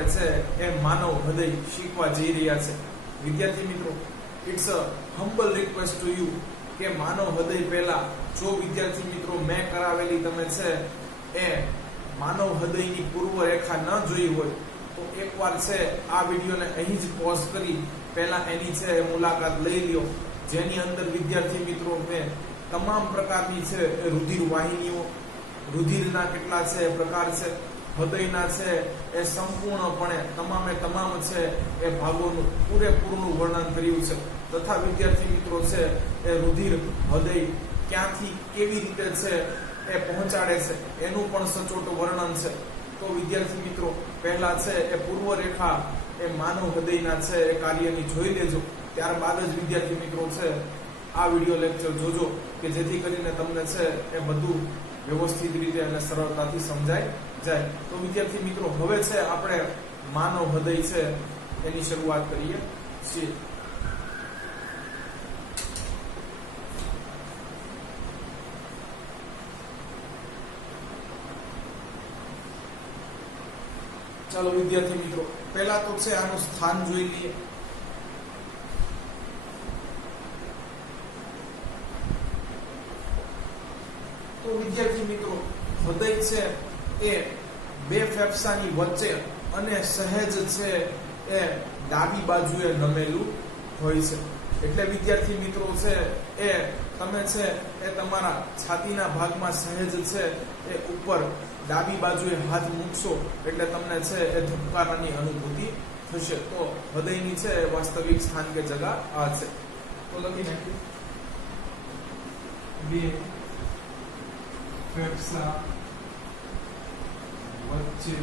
આપણે છે એ માનવ હૃદય શીખવા જઈ રહ્યા છે. વિદ્યાર્થી મિત્રો, it's a humble request to you કે માનવ હૃદય પહેલા જો વિદ્યાર્થી મિત્રો મેં કરાવેલી તમે છે એ માનવ હૃદયની પૂર્વ રેખા ન જોઈ હોય તો એકવાર છે આ વિડીયોને અહીં જ પોઝ કરી પહેલા એની છે મુલાકાત લઈ લ્યો, જેની અંદર વિદ્યાર્થી મિત્રો મેં તમામ પ્રકારની છે રુધિર વાહિનીઓ, રુધિરના કેટલા છે પ્રકાર છે, હૃદયના છે એ સંપૂર્ણપણે તમામે તમામ છે એ ભાગોનું પૂરેપૂરું વર્ણન કર્યું છે, તથા વિદ્યાર્થી મિત્રો છે એ રુધિર હૃદય ક્યાંથી કેવી રીતે છે એ પહોંચાડે છે એનું પણ સચોટ વર્ણન છે. તો વિદ્યાર્થી મિત્રો પહેલા છે એ પૂર્વ રેખા એ માનવ હૃદયના છે એ કાર્યની જોઈ લેજો, ત્યારબાદ જ વિદ્યાર્થી મિત્રો છે આ વિડીયો લેક્ચર જોજો કે જેથી કરીને તમને છે એ બધું વ્યવસ્થિત રીતે અને સરળતાથી સમજાય જાય. તો વિદ્યાર્થી મિત્રો હવે છે આપણે માનવ હૃદય છે એની શરૂઆત કરીએ છીએ. ચાલો વિદ્યાર્થી મિત્રો પહેલા તો છે આનું સ્થાન જોઈ લઈએ. તો વિદ્યાર્થી મિત્રો હૃદય છે એ બે ફેફસાની વચ્ચે અને સહેજ છે એ ડાબી બાજુએ નમેલું હોય છે. એટલે વિદ્યાર્થી મિત્રો છે એ તમે છે એ તમારા છાતીના ભાગમાં સહેજ છે એ ઉપર ડાબી બાજુએ હાથ મૂકશો એટલે તમને છે એ ધબકારાની અનુભૂતિ થશે. તો હૃદયની છે વાસ્તવિક સ્થાન કે જગા આ છે. તો લખી નાખ્યું બે ફેફસા વચ્ચે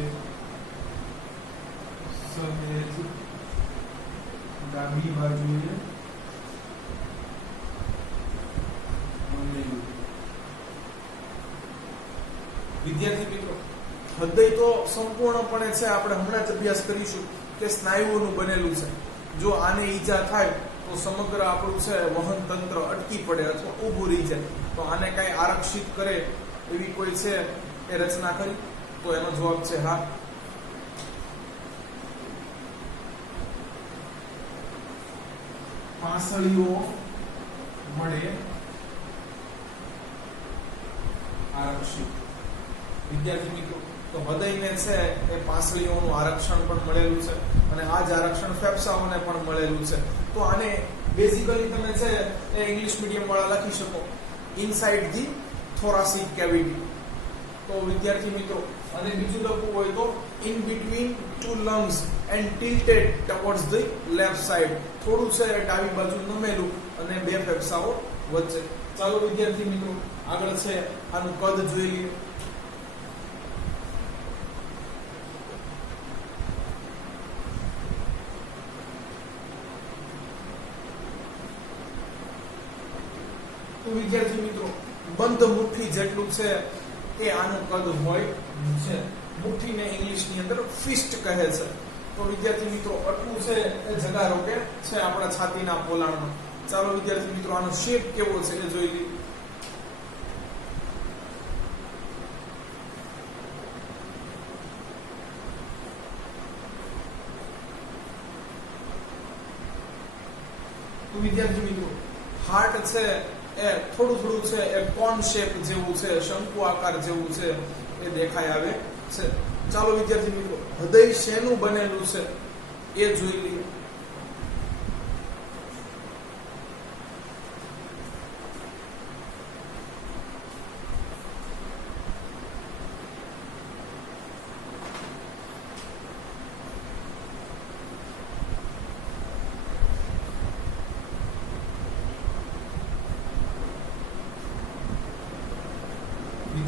સહેજ ડાબી બાજુએ વિદ્યાર્થી મિત્રો હૃદય તો સંપૂર્ણપણે છે આપણે હમણાં જ અભ્યાસ કરીશું કે સ્નાયુઓનું બનેલું છે. જો આને ઈજા થાય તો સમગ્ર આપણું છે વહન તંત્ર અટકી પડે અથવા ઊભું રહી જાય. તો આને કઈ આરક્ષિત કરે એવી કોઈ છે એ રચના કરી? તો એનો જવાબ છે હા. પાંસળીઓ મળે આરક્ષિત. વિદ્યાર્થી મિત્રો તો હૃદયને છે એ પાંસળીઓનું આરક્ષણ પણ મળેલું છે અને આ જ આરક્ષણ ફેફસાઓને પણ મળેલું છે. તો આને બેઝિકલી તમે છે એ ઇંગ્લિશ મીડિયમ વાળા લખી શકો ઇનસાઇડ ધી થોરાસિક કેવિટી. તો વિદ્યાર્થી મિત્રો અને બીજું લખવું હોય તો in between two lungs and tilted towards the left side. થોડું છે ડાબી બાજુ નમેલું અને બે ફેફસાઓ વચ્ચે. ચાલો વિદ્યાર્થી મિત્રો આગળ છે આનું કદ જોઈ લઈએ. તો વિદ્યાર્થી મિત્રો બંધ મુઠ્ઠી જેટલું છે એ આનું કદ હોય છે. મુઠ્ઠીને ઇંગ્લિશની અંદર ફિસ્ટ કહે છે. તો વિદ્યાર્થી મિત્રો આટલું છે એ જગા રોકે છે આપણા છાતીના પોલાણમાં. ચાલો વિદ્યાર્થી મિત્રો આનો શેપ કેવો છે એ જોઈ લઈએ. તો વિદ્યાર્થી મિત્રો હાર્ટ છે એ થોડું છે એ કોન શેપ જેવું છે, શંકુ આકાર જેવું છે એ દેખાય આવે છે. ચાલો વિદ્યાર્થી મિત્રો હૃદય શેનું બનેલું છે એ જોઈ લઈએ.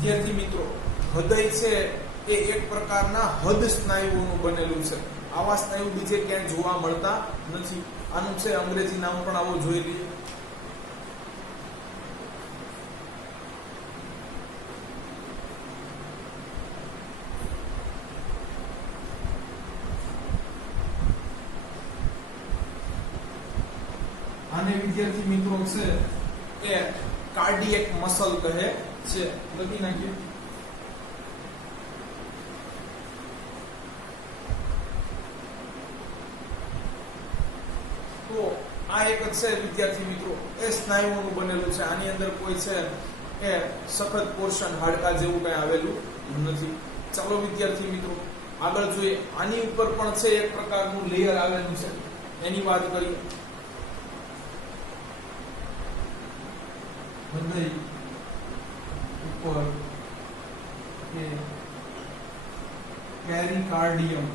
વિદ્યાર્થી મિત્રો હૃદય છે એ એક પ્રકારના હૃદ સ્નાયુઓનું બનેલું છે. આવા સ્નાયુ બીજે ક્યાંય જોવા મળતા નથી. આનું છે અંગ્રેજી નામ પણ આવો જોઈ લઈએ. આને વિદ્યાર્થી મિત્રો છે એ કાર્ડિયક મસલ કહે છે. લખી નાખીએ. તો આ એક જ છે વિદ્યાર્થી મિત્રો એ સ્નાયુઓનું બનેલું છે. આની અંદર કોઈ છે એ સખત પોર્શન હાડકા જેવું કઈ આવેલું નથી. ચાલો વિદ્યાર્થી મિત્રો આગળ જોઈએ. આની ઉપર પણ છે એક પ્રકારનું લેયર આવેલું છે, એની વાત કરીએ. હૃદય ઉપર એ પેરિકાર્ડિયમ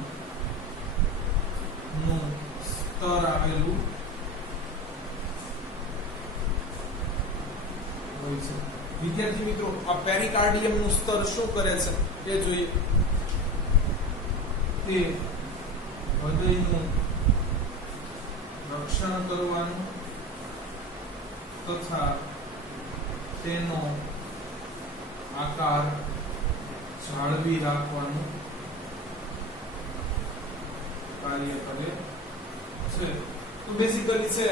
નું સ્તર આવેલું હોય છે. વિદ્યાર્થી મિત્રો આ પેરિકાર્ડિયમ નું સ્તર શું કરે છે એ જોઈએ. તે હૃદયનું રક્ષણ કરવાનું તથા તેનો આકાર જાળવી રાખવાનું કાર્ય કરે છે. તો બેઝિકલી છે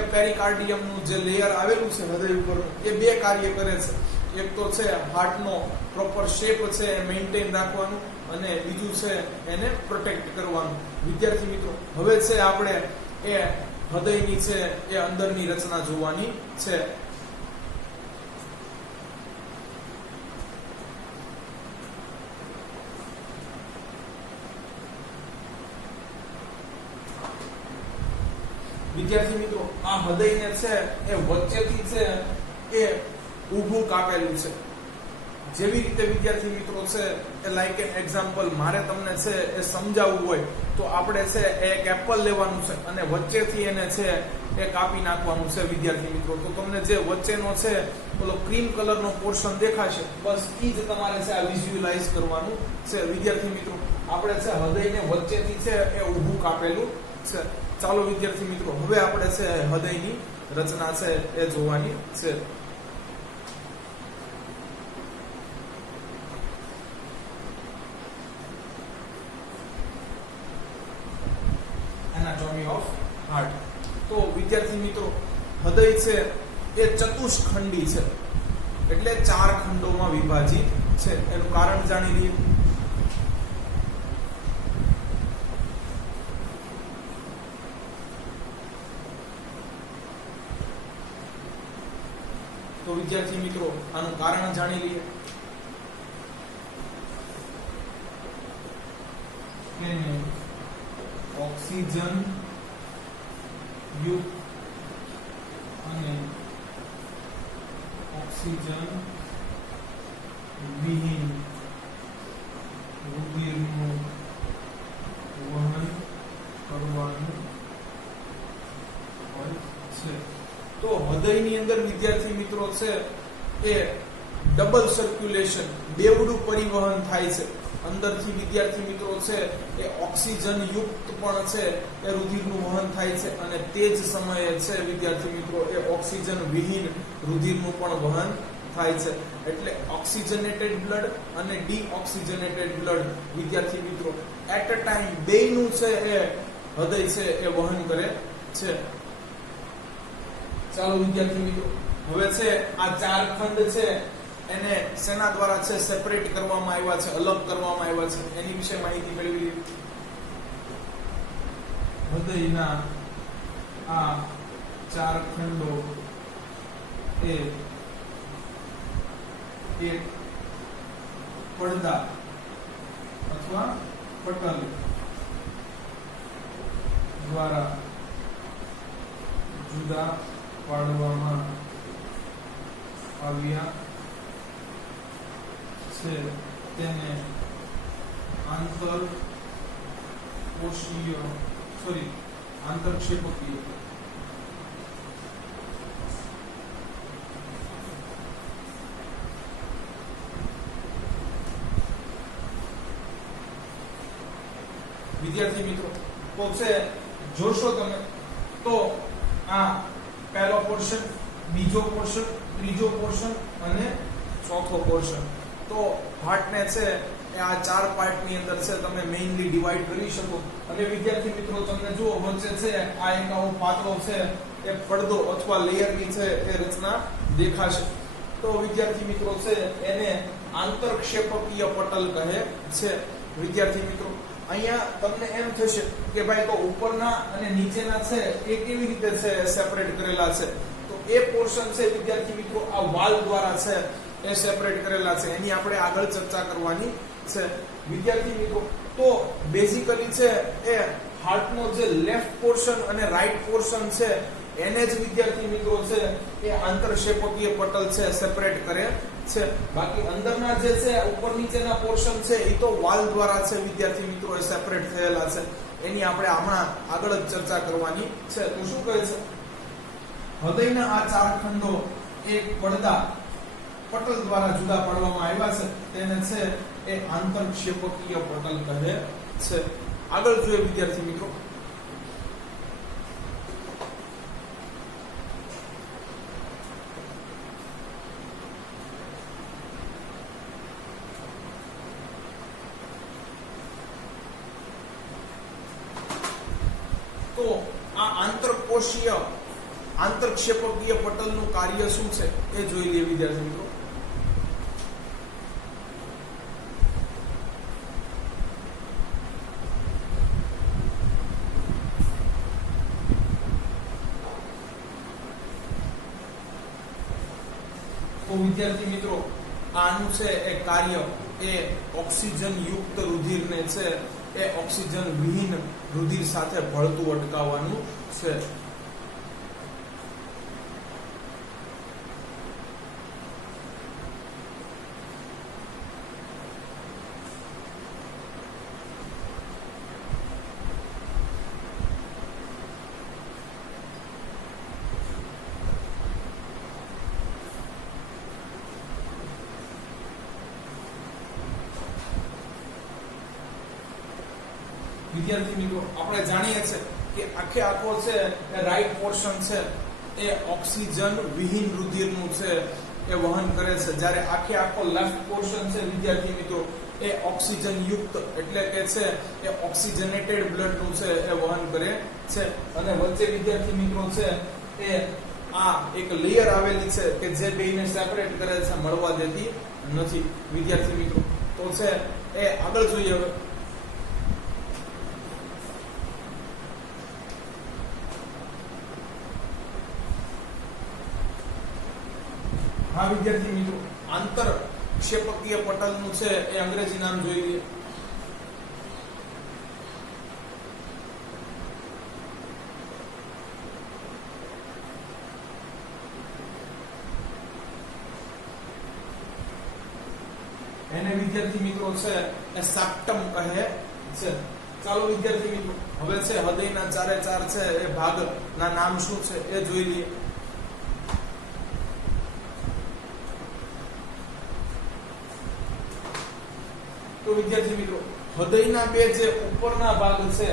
એ પેરિકાર્ડિયમ નું જે લેયર આવેલું છે હૃદય ઉપર એ બે કાર્ય કરે છે. એક તો છે હાર્ટનો પ્રોપર શેપ છે એ મેન્ટેન રાખવાનું અને બીજું છે એને પ્રોટેક્ટ કરવાનું. વિદ્યાર્થી મિત્રો હવે છે આપણે એ હૃદયની છે એ અંદરની રચના જોવાની છે. વિદ્યાર્થી મિત્રો આ હૃદયને છે એ વચ્ચેથી છે એ ઊભું કાપેલું છે. જેવી રીતે વિદ્યાર્થી મિત્રો છે એ લાઈક એન એક્ઝામ્પલ મારે તમને છે એ સમજાવવું હોય તો આપણે છે એક એપલ લેવાનું છે અને વચ્ચેથી એને છે એ કાપી નાખવાનું છે. વિદ્યાર્થી મિત્રો તો તમને જે વચ્ચેનો છે પેલો ક્રીમ કલરનો પોર્શન દેખાશે, બસ ઈ જ તમારે છે આ વિઝ્યુઅલાઇઝ કરવાનું છે. વિદ્યાર્થી મિત્રો આપણે છે હૃદયને વચ્ચેથી છે એ ઊભું કાપેલું છે. ચાલો વિદ્યાર્થી મિત્રો હવે આપણે છે હૃદયની રચના છે એ જોવાની છે. Anatomy of heart. તો વિદ્યાર્થી મિત્રો હૃદય છે એ ચતુષ્ખંડી છે, એટલે 4 ખંડોમાં વિભાજિત છે. એનું કારણ જાણી લઈએ. તો વિદ્યાર્થી મિત્રો આનું કારણ જાણી લઈએ. તેને ઓક્સિજન યુક્ત અને ઓક્સિજન વિહીન રુધિરનું વહન કરવાનું હોય છે. તો હૃદયની અંદર વિદ્યાર્થી મિત્રો છે એ ડબલ સર્ક્યુલેશન, બેવડું પરિવહન થાય છે. અંદરથી વિદ્યાર્થી મિત્રો છે એ ઓક્સિજન યુક્ત પણ છે એ રુધિરનું વહન થાય છે અને તે જ સમયે છે વિદ્યાર્થી મિત્રો એ ઓક્સિજન વિહીન રુધિરનું પણ વહન થાય છે. એટલે ઓક્સિજનેટેડ બ્લડ અને ડીઓક્સિજનેટેડ બ્લડ વિદ્યાર્થી મિત્રો એટ અ ટાઈમ બેયનું છે એ હૃદય છે એ વહન કરે છે. ચાલો વિદ્યાર્થી મિત્રો હવે છે આ 4 ખંડ છે એને સેના દ્વારા છે સેપરેટ કરવામાં આવ્યા છે, અલગ કરવામાં આવ્યા છે, એની વિશે માહિતી મેળવી. હૃદયના આ 4 ખંડો એ એક પડદા અથવા પટલ દ્વારા જુદા પાડવામાં આવ્યા છે. તેને આંતરક્ષેપકીય વિદ્યાર્થી મિત્રો તો છે જોશો તમે તો આ પહેલો પોર્શન, બીજો પોર્શન, ત્રીજો પોર્શન અને ચોથો પોર્શન. તો હાર્ટને છે એ આ 4 પાર્ટની અંદર છે તમે મેઇનલી ડિવાઈડ કરી શકો. અને વિદ્યાર્થી મિત્રો તમને જુઓ વચ્ચે છે આ એક આવો પાતળો છે એ પડદો અથવા લેયરની છે એ રચના દેખાશે. તો વિદ્યાર્થી મિત્રો છે એને આંતરક્ષેપકીય પટલ કહે છે. વિદ્યાર્થી મિત્રો અહીંયા તમને એમ થશે કે ભાઈ તો ઉપરના અને નીચેના છે એ કેવી રીતે છે સેપરેટ કરેલા છે, તો એ પોર્શન છે વિદ્યાર્થી મિત્રો આ વાલ દ્વારા છે એ સેપરેટ કરેલા છે, એની આપણે આગળ ચર્ચા કરવાની છે વિદ્યાર્થી મિત્રો. તો બેઝિકલી છે એ હાર્ટનો જે લેફ્ટ પોર્શન અને રાઈટ પોર્શન છે એને જ વિદ્યાર્થી મિત્રો છે એ આંતરશેપકીય પટલ છે સેપરેટ કરે છે. બાકી અંદરના જે છે ઉપર નીચેના પોર્શન છે એ તો વાલ દ્વારા છે વિદ્યાર્થી મિત્રો એ સેપરેટ થયેલા છે, એની આપણે હમણાં આગળ જ ચર્ચા કરવાની છે. તો શું કહે છે, હૃદયના આ ચાર ખંડો એક પડદા પટલ દ્વારા જુદા પાડવામાં આવ્યા છે, તેને છે એ આંતરક્ષેપકીય પટલ કહે છે. આગળ જોઈએ વિદ્યાર્થી મિત્રો, તો આ આંતરકોષીય આંતરક્ષેપકીય પટલનું કાર્ય શું છે એ જોઈ લઈએ વિદ્યાર્થી મિત્રો. તો વિદ્યાર્થી મિત્રો આનું છે એ કાર્ય એ ઓક્સિજન યુક્ત રુધિરને છે એ ઓક્સિજન વિહીન રુધિર સાથે ભળતું અટકાવવાનું છે. વિદ્યાર્થી મિત્રો આપણે જાણીએ છીએ કે આખે આખો છે એ રાઈટ પોર્શન છે એ ઓક્સિજન વિહીન રુધિરનું છે એ વહન કરે છે, જ્યારે આખે આખો લેફ્ટ પોર્શન છે વિદ્યાર્થી મિત્રો એ ઓક્સિજન યુક્ત એટલે કે છે એ ઓક્સિજનેટેડ બ્લડ નું છે એ વહન કરે છે. અને વચ્ચે વિદ્યાર્થી મિત્રો છે એ આ એક લેયર આવેલી છે કે જે બેયને સેપરેટ કરે છે, મળવા દેતી નથી વિદ્યાર્થી મિત્રો. તો છે એ આગળ જોઈએ હવે. હા વિદ્યાર્થી મિત્રો, આંતરક્ષેપકીય પટલનું છે એ અંગ્રેજી નામ જોઈ લઈએ. એને વિદ્યાર્થી મિત્રો છે એ સેપ્ટમ કહે છે. ચાલો વિદ્યાર્થી મિત્રો હવે છે હૃદયના ચારે ચાર છે એ ભાગના નામ શું છે એ જોઈ લઈએ. તો વિદ્યાર્થી મિત્રો હૃદયના બે જે ઉપરના ભાગ છે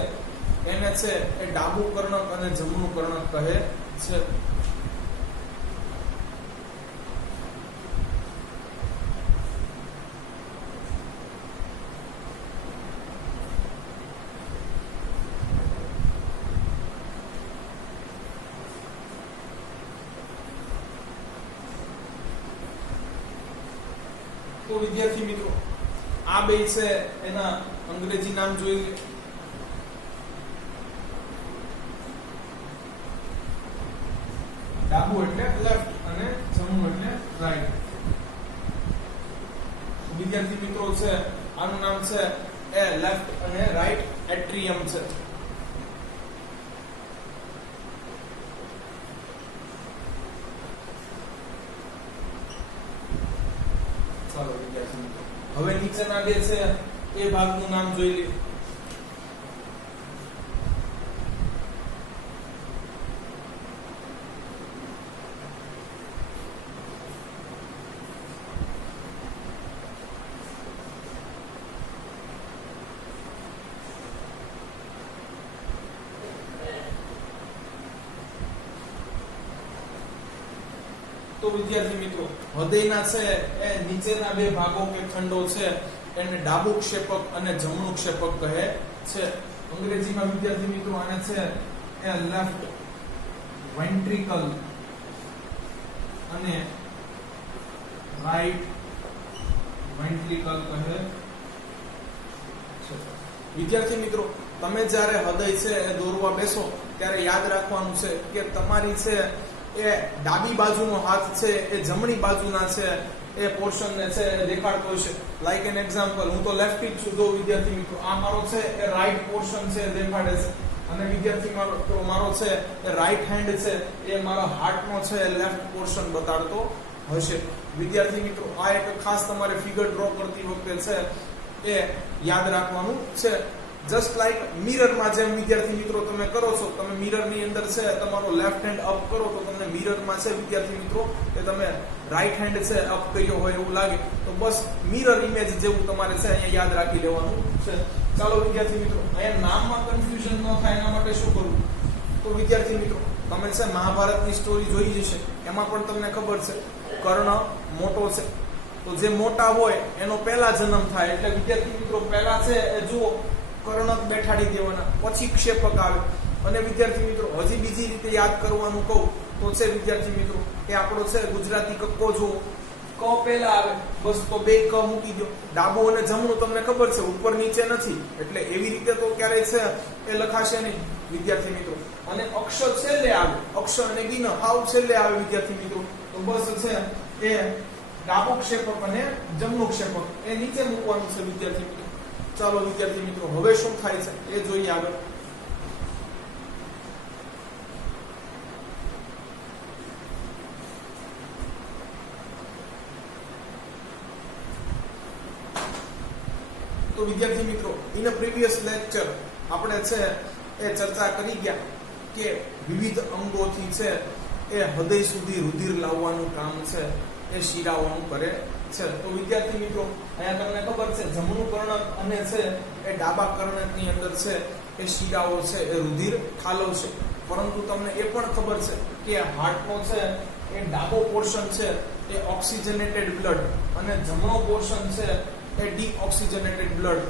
એને છે એ ડાબું કર્ણક અને જમણું કર્ણક કહે છે. તો વિદ્યાર્થી મિત્રો આ બે છે એના અંગ્રેજી નામ જોઈ લે. ડાબુ એટલે લેફ્ટ અને જમણું એટલે રાઈટ. વિદ્યાર્થી મિત્રો છે આનું નામ છે એ લેફ્ટ અને રાઈટ એટ્રિયમ છે. ચાલો વિદ્યાર્થી મિત્રો હવે નીચેના બે છે એ ભાગનું નામ જોઈ લઈએ. તો વિદ્યાર્થી મિત્રો હૃદયના છે એ નીચેના બે ભાગો કે ખંડો છે એને ડાબુ ક્ષેપક અને જમણું ક્ષેપક કહે છે. અંગ્રેજીમાં વિદ્યાર્થી મિત્રો આને છે એ લેફ્ટ વેન્ટ્રિકલ અને રાઈટ વેન્ટ્રિકલ કહે છે. વિદ્યાર્થી મિત્રો, તમે જ્યારે હૃદય છે એ દોરવા બેસો ત્યારે યાદ રાખવાનું છે કે તમારી છે એ ડાબી બાજુનો હાથ છે એ જમણી બાજુના છે એ પોર્શનને છે એ દેખાડતો હશે. લાઈક એન એક્ઝામ્પલ, હું તો લેફ્ટ છું. જો વિદ્યાર્થી મિત્રો, આ મારો છે એ રાઈટ પોર્શન છે દેખાડે છે, અને વિદ્યાર્થી મારો છે એ રાઈટ હેન્ડ છે એ મારા હાર્ટનો છે લેફ્ટ પોર્શન બતાડતો હશે. વિદ્યાર્થી મિત્રો, આ એક ખાસ તમારે ફિગર ડ્રો કરતી વખતે છે એ યાદ રાખવાનું છે. જસ્ટ લાઈક મિરરમાં જેમ વિદ્યાર્થી મિત્રો તમે કરો છો, તમે મિરરની અંદર છે તમારો લેફ્ટ હેન્ડ અપ કરો તો તમને મિરરમાં છે વિદ્યાર્થી મિત્રો કે તમે રાઈટ હેન્ડ છે અપ કર્યો હોય એવું લાગે. તો બસ મિરર ઇમેજ જેવું તમારે છે અહીંયા યાદ રાખી લેવાનું છે. ચાલો વિદ્યાર્થી મિત્રો, અહીંયા નામમાં કન્ફ્યુઝન ન થાય એના માટે શું કરવું? તો વિદ્યાર્થી મિત્રો, તમે છે મહાભારતની સ્ટોરી જોઈ જશે, એમાં પણ તમને ખબર છે કર્ણ મોટો છે. તો જે મોટા હોય એનો પહેલા જન્મ થાય, એટલે વિદ્યાર્થી મિત્રો પહેલા છે એ જુઓ કર્ણ બેઠાડી દેવાના, પછી ક્ષેપક આવે. અને વિદ્યાર્થી મિત્રો, હજી બીજી રીતે યાદ કરવાનું કહું તો છે વિદ્યાર્થી મિત્રો કે આપણો છે ગુજરાતી કક્કો જુઓ, ક પહેલા આવે, બસ તો બે ક મૂકી દો. ડાબું અને જમણું તમને ખબર છે ઉપર નીચે નથી, એટલે એવી રીતે તો ક્યારેય છે એ લખાશે નહીં વિદ્યાર્થી મિત્રો. અને અક્ષર છેલ્લે આવે, અક્ષર અને ગિન હાવ છેલ્લે આવે વિદ્યાર્થી મિત્રો. તો બસ છે એ ડાબું ક્ષેપક અને જમણું ક્ષેપક એ નીચે મૂકવાનું છે વિદ્યાર્થી મિત્રો. ચાલો વિદ્યાર્થી મિત્રો, હવે શું થાય છે એ જોઈએ આગળ. તો વિદ્યાર્થી મિત્રો, ઇન અ પ્રીવિયસ લેક્ચર આપણે છે એ ચર્ચા કરી ગયા કે વિવિધ અંગોથી છે એ હૃદય સુધી રુધિર લાવવાનું કામ છે એ શિરાઓ કરે છે. તો વિદ્યાર્થી મિત્રો, અહીંયા તમને ખબર છે જમણું કર્ણક અને છે એ ડાબા કર્ણકની અંદર છે એ શિરાઓ છે એ રુધિર ઠાલવશે. પરંતુ તમને એ પણ ખબર છે કે હાર્ટનો છે એ ડાબો પોર્શન છે એ ઓક્સિજનેટેડ બ્લડ અને જમણો પોર્શન છે એ ડીઓક્સિજનેટેડ બ્લડ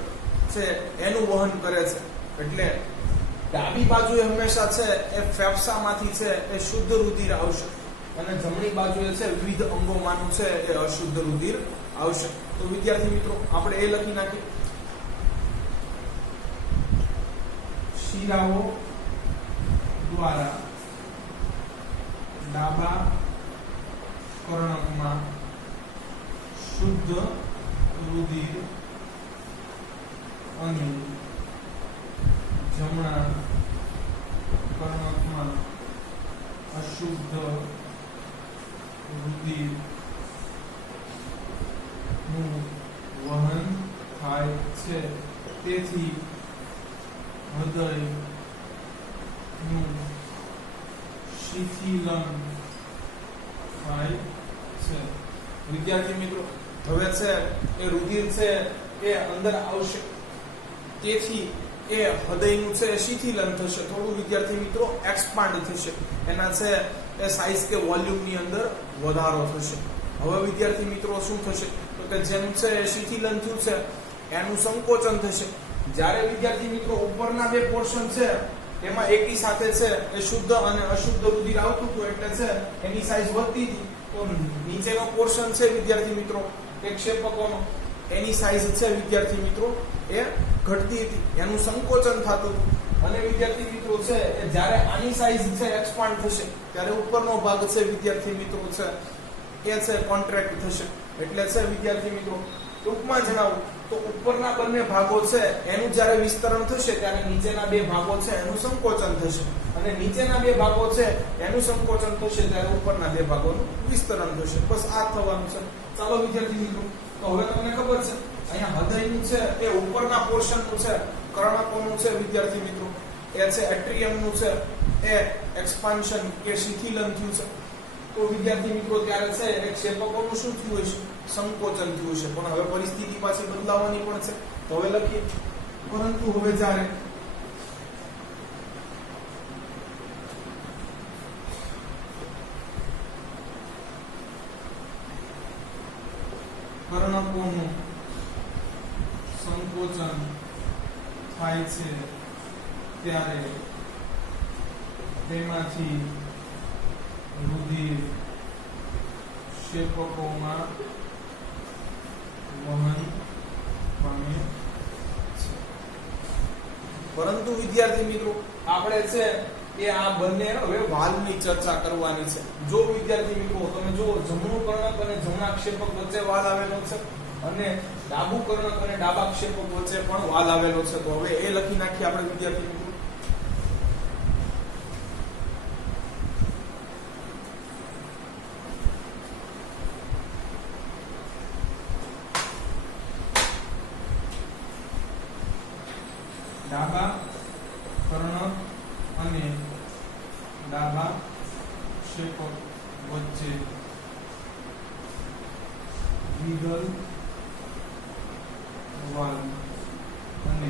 છે એનું વહન કરે છે. એટલે ડાબી બાજુએ હંમેશા છે એ ફેફસામાંથી છે એ શુદ્ધ રુધિર આવશે, અને જમણી બાજુએ છે વિવિધ અંગોમાંનું છે એ અશુદ્ધ રુધિર આવશે. તો વિદ્યાર્થી મિત્રો, આપણે એ લખી નાખીએ, શિરાઓ દ્વારા ડાબા કર્ણકમાં શુદ્ધ રુધિર અને જમણા કર્ણકમાં અશુદ્ધ રુધિર નું વહન થાય છે. તેથી હૃદય નું શિથિલન થાય છે. વિદ્યાર્થી મિત્રો, હવે છે એ રુધિર છે એ અંદર આવશે, તેથી એ હૃદયનું છે શિથિલન થશે, થોડું વિદ્યાર્થી મિત્રો એક્સપાન્ડ થશે, એના છે એ સાઇઝ કે વોલ્યુમની અંદર વધારો થશે. હવે વિદ્યાર્થી મિત્રો શું થશે તો કે જેમ છે શિથિલન થયું છે એનું સંકોચન થશે. જ્યારે વિદ્યાર્થી મિત્રો ઉપરના બે પોર્શન છે એમાં એકી સાથે છે એ શુદ્ધ અને અશુદ્ધ રુધિર આવતું હતું, એટલે છે એની સાઇઝ વધતી હતી. તો નીચેનો પોર્શન છે વિદ્યાર્થી મિત્રો એક ક્ષેપકોનો, એની સાઇઝ છે વિદ્યાર્થી મિત્રો એ ઘટતી હતી, એનું સંકોચન થતું હતું. અને વિદ્યાર્થી મિત્રો છે એ જ્યારે આની સાઇઝ છે એક્સપાન્ડ થશે ત્યારે ઉપરનો ભાગ છે વિદ્યાર્થી મિત્રો છે એ છે કોન્ટ્રેક્ટ થશે. એટલે છે વિદ્યાર્થી મિત્રો ટૂંકમાં જણાવું તો ઉપરના બંને ભાગો છે એનું જ્યારે વિસ્તરણ થશે ત્યારે નીચેના બે ભાગો છે એનું સંકોચન થશે, અને નીચેના બે ભાગો છે એનું સંકોચન થશે ત્યારે ઉપરના બે ભાગોનું વિસ્તરણ થશે. બસ આ થવાનું છે. ચાલો વિદ્યાર્થી મિત્રો, તો હવે તમને ખબર છે અહીંયા હૃદયનું છે એ ઉપરના પોર્શનનું છે કર્ણકોનું છે વિદ્યાર્થી મિત્રો એ છે એટ્રિયમનું છે એ એક્સપાન્શન કે શિથિલન થયું છે. તો વિદ્યાર્થી મિત્રો ત્યારે છે એક ક્ષેપકોનું શું થયું હશે? સંકોચન થયું છે. પણ હવે પરિસ્થિતિ પાછી બદલાવાની પણ છે. તો હવે લખીએ, પરંતુ હવે જ્યારે કર્ણકોનું સંકોચન થાય છે ત્યારે તેમાંથી રુધિર ક્ષેપકોમાં વહન પામે છે. પરંતુ વિદ્યાર્થી મિત્રો આપણે છે એ આ બંને હવે વાલ્વની ચર્ચા કરવાની છે. જો વિદ્યાર્થી મિત્રો તમે જો જમણું કર્ણક અને જમણા ક્ષેપક વચ્ચે વાલ આવેલો છે અને ડાબું કર્ણક અને ડાબા ક્ષેપક વચ્ચે પણ વાલ આવેલો છે. તો હવે એ લખી નાખીએ આપણે વિદ્યાર્થી મિત્રો. ડાબા કર્ણક અને ડાબા ક્ષેપક વચ્ચે દ્વિદલ વાલ અને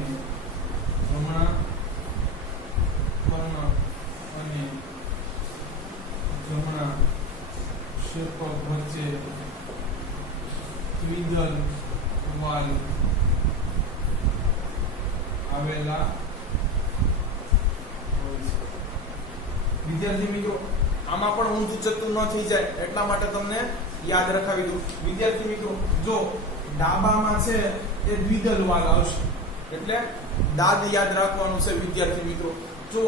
જમણા કર્ણક અને જમણા ક્ષેપક વચ્ચે દ્વિદલ વાલ આવેલા વિદ્યાર્થી મિત્રો આમાં પણ ઊંધું ચતું ન થઈ જાય એટલા માટે તમને યાદ રખાવી દઉં. વિદ્યાર્થી મિત્રો જો ડાબામાં છે એ દ્વિદલ વાલ આવશે એટલે દાદ યાદ રાખવાનું છે વિદ્યાર્થી મિત્રો. જો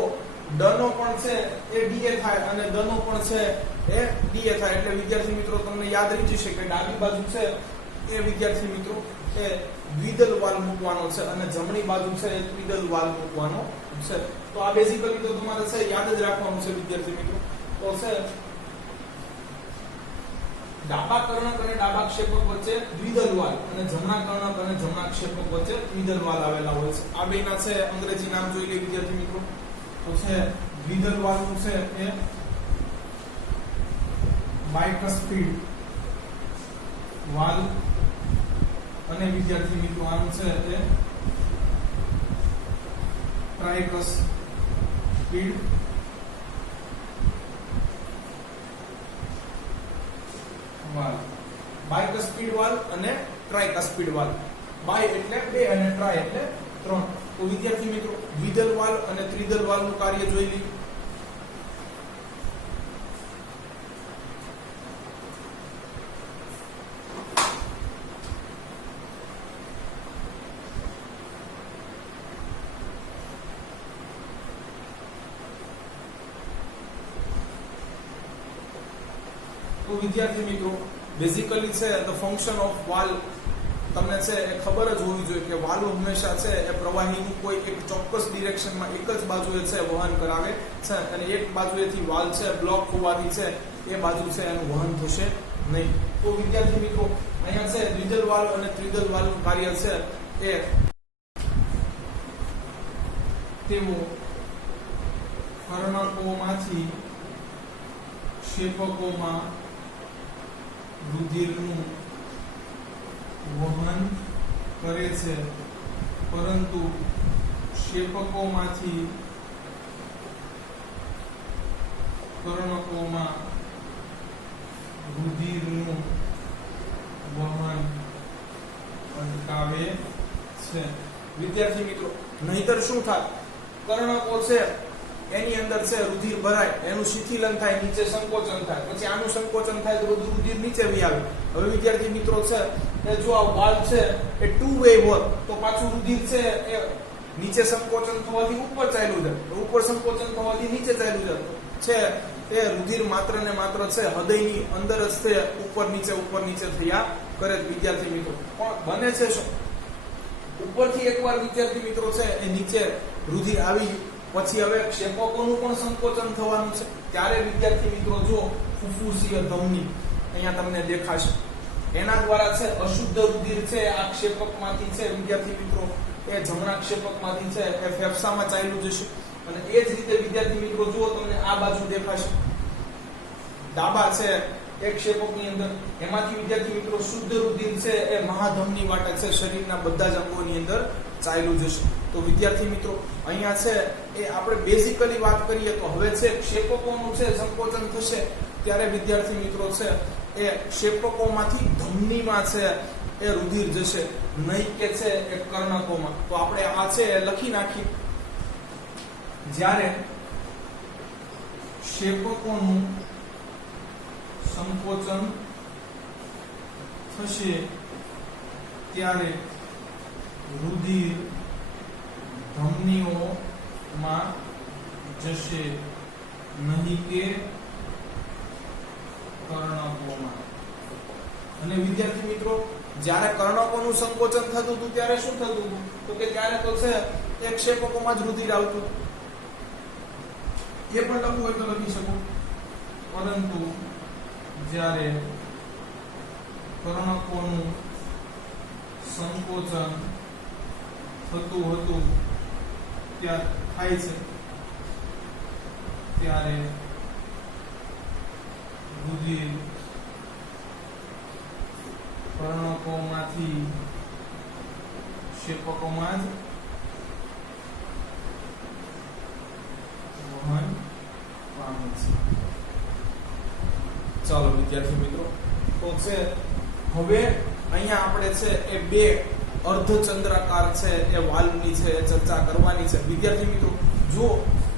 ડનો પણ છે એ ડીએ થાય અને દનો પણ છે એ ડીએ થાય એટલે વિદ્યાર્થી મિત્રો તમને યાદ રહી જશે કે ડાબી બાજુ છે એ વિદ્યાર્થી મિત્રો એ દ્વિદલ વાલ મૂકવાનો છે અને જમણી બાજુ છે એ ત્રિદલ વાલ મૂકવાનો છે. તો આ બેઝિકલી તો તમારે છે યાદ જ રાખવાનું છે વિદ્યાર્થી મિત્રો. તો છે ડાબા કર્ણક અને ડાબા ક્ષેપક વચ્ચે દ્વિદલ વાલ અને જમણા કર્ણક અને જમણા ક્ષેપક વચ્ચે ત્રિદલ વાલ આવેલા હોય છે. આ બેના છે અંગ્રેજી નામ જોઈ લે વિદ્યાર્થી મિત્રો. તો છે દ્વિદલ વાલનું છે એ બાયકસ્પિડ વાલ અને વિદ્યાર્થી મિત્રો આનું છે એ ટ્રાઇકસ્પિડ વાલ. બાયકસ્પિડ વાલ અને ટ્રાઇકસ્પિડ વાલ. બાય એટલે બે અને ટ્રાય એટલે ત્રણ. તો વિદ્યાર્થી મિત્રો દ્વિદલ વાલ અને ત્રિદલ વાલનું કાર્ય જોઈ લઈએ. તો વિદ્યાર્થી મિત્રો બેઝિકલી છે ધ ફંક્શન ઓફ વાલ તમને છે એ ખબર જ હોવી જોઈએ કે વાલ હંમેશા છે એ પ્રવાહીનું કોઈ એક ચોક્કસ ડિરેક્શનમાં એક જ બાજુએ છે વહન કરાવે છે અને એક બાજુએથી વાલ છે બ્લોક હોવાથી છે એ બાજુ છે એનું વહન થશે નહીં. તો વિદ્યાર્થી મિત્રો અહીંયા છે દ્વિદલ વાલ અને ત્રિદલ વાલનું કાર્ય છે એ તેઓ કર્ણકોમાંથી ક્ષેપકોમાં રુધિરનું વહન કરે છે પરંતુ ક્ષેપકોમાંથી કર્ણકોમાં રુધિરનું વહન અટકાવે છે. વિદ્યાર્થી મિત્રો નહીતર શું થાય? કર્ણકો છે એની અંદર છે રુધિર ભરાય, એનું શિથિલન થાય, નીચે સંકોચન થાય, પછી આનું સંકોચન થાય તો રુધિર નીચે વી આવે. હવે વિદ્યાર્થી મિત્રો છે એ જો આ વાલ છે એ ટુ વે હોત તો પાછું રુધિર છે એ નીચે સંકોચન થવાથી ઉપર ચાલ્યું જાય, ઉપર સંકોચન થવાથી નીચે ચાલ્યું જાય છે. એ રુધિર માત્ર ને માત્ર છે હૃદયની અંદર જ છે ઉપર નીચે થયા કરે વિદ્યાર્થી મિત્રો. પણ બને છે શું? ઉપરથી એકવાર વિદ્યાર્થી મિત્રો છે એ નીચે રુધિર આવી પછી હવે ક્ષેપકોનું પણ સંકોચન થવાનું છે ત્યારે વિદ્યાર્થી મિત્રો જો ફુફુસીય ધમની અહીંયા તમને દેખાશે, એના દ્વારા છે અશુદ્ધ રુધિર છે આ ક્ષેપકમાંથી છે વિદ્યાર્થી મિત્રો એ જમણા ક્ષેપકમાંથી છે એ ફેફસામાં ચાલ્યું જશે. અને એ જ રીતે વિદ્યાર્થી મિત્રો જુઓ તમને આ બાજુ દેખાશે ડાબા છે એક ક્ષેપકની અંદર, એમાંથી વિદ્યાર્થી મિત્રો શુદ્ધ રુધિર છે એ મહાધમની વાટે છે શરીરના બધા જ અંગોની અંદર ચાલ્યું જશે. તો વિદ્યાર્થી મિત્રો અહીંયા છે એ આપણે બેઝિકલી વાત કરીએ તો હવે છે ક્ષેપકોનું છે સંકોચન થશે ત્યારે વિદ્યાર્થી મિત્રો છે એ ક્ષેપકોમાંથી ધમનીમાં છે એ રુધિર જશે, નહીં કે છે એ કર્ણકોમાં. તો આપણે આ છે એ લખી નાખી જ્યારે ક્ષેપકોનું સંકોચન થશે ત્યારે રુધિર ધમનીઓમાં જશે નહીં કે કર્ણકોમાં. અને વિદ્યાર્થી મિત્રો, જ્યારે કર્ણકોનું સંકોચન થતું હતું ત્યારે શું થતું હતું? તો કે ત્યારે તો છે એક ક્ષેપકોમાં જ રુધિર આવતું. એ પણ લખવું હોય તો લખી શકો. પરંતુ જ્યારે કર્ણકોનું સંકોચન થતું હતું થાય છે ત્યારે રુધિર કર્ણકોમાંથી ક્ષેપકોમાં જ વહન પામે છે. ચાલો વિદ્યાર્થી મિત્રો, તો છે હવે અહીંયા આપણે છે એ બે અર્ધચંદ્રાકાર છે એ વાલ્વની છે એ ચર્ચા કરવાની છે. વિદ્યાર્થી મિત્રો, જો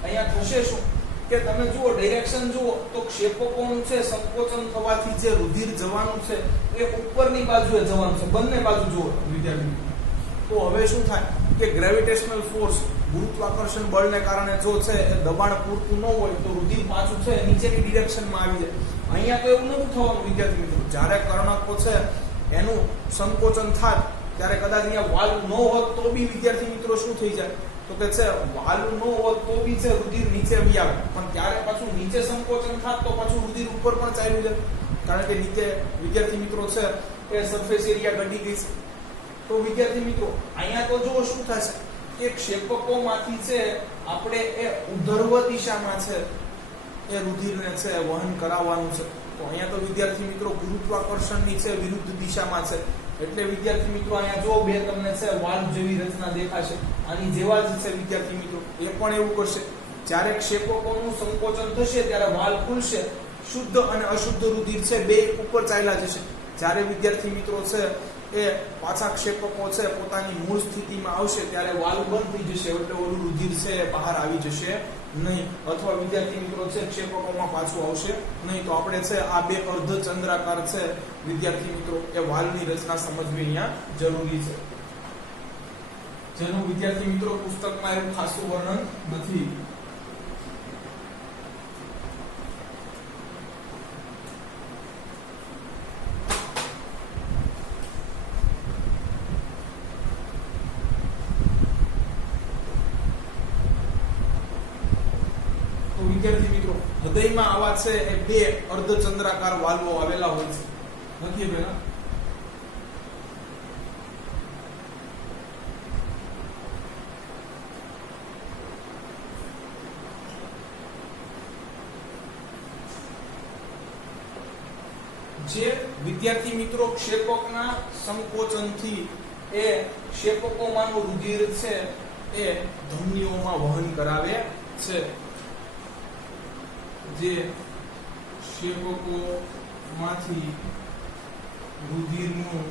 અહીંયા થશે શું કે તમે જુઓ, ડાયરેક્શન જુઓ તો ક્ષેપકોનું છે સંકોચન થવાથી જે રુધિર જવાનું છે એ ઉપરની બાજુએ જવાનું છે. બંને બાજુ જુઓ વિદ્યાર્થી મિત્રો. તો હવે શું થાય કે ગ્રેવિટેશનલ ફોર્સ, ગુરુત્વાકર્ષણ બળને કારણે જો છે એ દબાણ પૂરતું ન હોય તો રુધિર પાછું છે નીચેની ડિરેક્શનમાં આવી જાય. અહીંયા તો એવું નથી થવાનું વિદ્યાર્થી મિત્રો. જ્યારે કર્ણકો છે એનું સંકોચન થાય ત્યારે કદાચ અહીંયા વાલ્વ ન હોત તો બી વિદ્યાર્થી મિત્રો શું થઈ જાય? તો કે છે વાલ્વ ન હોત તો બી છે રુધિર નીચે આવી આવે, પણ ત્યારે પાછું નીચે સંકોચન થાત તો પાછું રુધિર ઉપર પણ ચાલ્યું જાય. કારણ કે નીચે વિદ્યાર્થી મિત્રો છે એ સરફેસ એરિયા ઘટી ગઈ છે. તો વિદ્યાર્થી મિત્રો, અહીંયા તો જો શું થશે કે ક્ષેપકોમાંથી છે આપણે એ ઉર્ધ્વ દિશામાં છે એ રુધિરને છે વહન કરાવવાનું છે. તો અહીંયા તો વિદ્યાર્થી મિત્રો ગુરુત્વાકર્ષણની છે વિરુદ્ધ દિશામાં છે. એટલે વિદ્યાર્થી મિત્રો અહીંયા જો બે તમને છે વાલ્વ જેવી રચના દેખાશે, આની જેવા જ છે વિદ્યાર્થી મિત્રો. એ પણ એવું કરશે, જ્યારે ક્ષેપકોનું સંકોચન થશે ત્યારે વાલ્વ ખુલશે, શુદ્ધ અને અશુદ્ધ રુધિર છે બે ઉપર ચાલ્યા જશે. જ્યારે વિદ્યાર્થી મિત્રો છે એ પાછા ક્ષેપકો છે પોતાની મૂળ સ્થિતિમાં આવશે ત્યારે વાલ્વ બંધ થઈ જશે, એટલે ઓલું રુધિર છે બહાર આવી જશે નહીં, અથવા વિદ્યાર્થી મિત્રો છે ક્ષેપકોમાં પાછું આવશે નહીં. તો આપણે છે આ બે અર્ધચંદ્રાકાર છે વિદ્યાર્થી મિત્રો એ વાલ્વની રચના સમજવી અહીંયા જરૂરી છે, જેનું વિદ્યાર્થી મિત્રો પુસ્તકમાં એવું ખાસું વર્ણન નથી. વિદ્યાર્થી મિત્રો, હૃદયમાં આવા છે એ બે અર્ધચંદ્રાકાર વાલ્વો આવેલા હોય છે. નથી બેના? જે વિદ્યાર્થી મિત્રો ક્ષેપકના સંકોચનથી એ ક્ષેપકોમાંનું રુધિર છે એ ધમનીઓમાં વહન કરાવે છે. જે ક્ષેપકોમાંથી રુધિરનું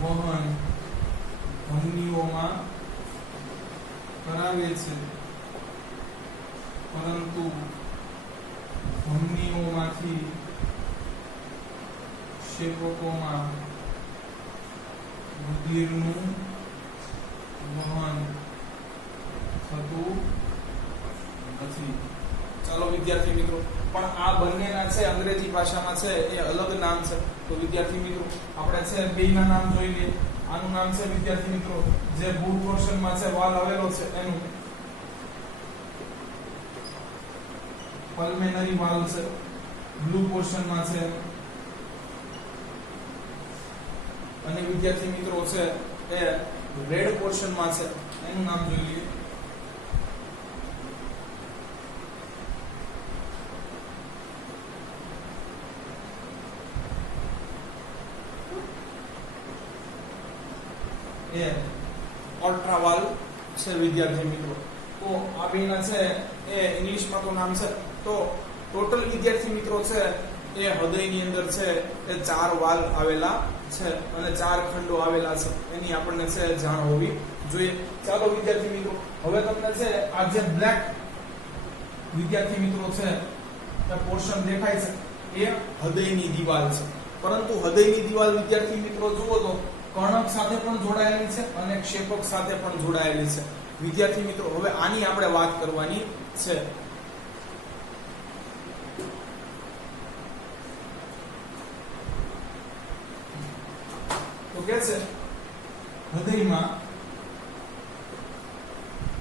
વહન ધમનીઓમાં કરાવે છે, પરંતુ ધમનીઓમાંથી ક્ષેપકોમાં રુધિરનું વહન થતું નથી. ચાલો વિદ્યાર્થી મિત્રો, પણ આ બંનેના છે અંગ્રેજી ભાષામાં છે એ અલગ નામ છે. તો વિદ્યાર્થી મિત્રો આપણે છે બેયના નામ જોઈ લઈએ. આનું નામ છે વિદ્યાર્થી મિત્રો જે બુટ પોર્શનમાં છે વાલ આવેલો છે એનું પલ્મેનરી વાલ છે, બ્લુ પોર્શનમાં છે, અને વિદ્યાર્થી મિત્રો છે એ રેડ પોર્શનમાં છે એનું નામ જોઈ લઈએ. એ અલ્ટ્રાવાલ છે વિદ્યાર્થી મિત્રો. તો આ બેના છે એ ઇંગ્લિશમાં તો નામ છે. તો ટોટલ વિદ્યાર્થી મિત્રો છે એ હૃદયની અંદર છે એ 4 વાલ આવેલા છે અને 4 ખંડો આવેલા છે, એની આપણને છે જાણ હોવી જોઈએ. ચાલો વિદ્યાર્થી મિત્રો, હવે તમને છે આ જે બ્લેક વિદ્યાર્થી મિત્રો છે એ પોર્શન દેખાય છે એ હૃદયની દિવાલ છે. પરંતુ હૃદયની દિવાલ વિદ્યાર્થી મિત્રો જુઓ તો કર્ણક સાથે પણ જોડાયેલી છે અને ક્ષેપક સાથે પણ જોડાયેલી છે વિદ્યાર્થી મિત્રો હવે આની આપણે વાત કરવાની છે તો કે છે હૃદયમાં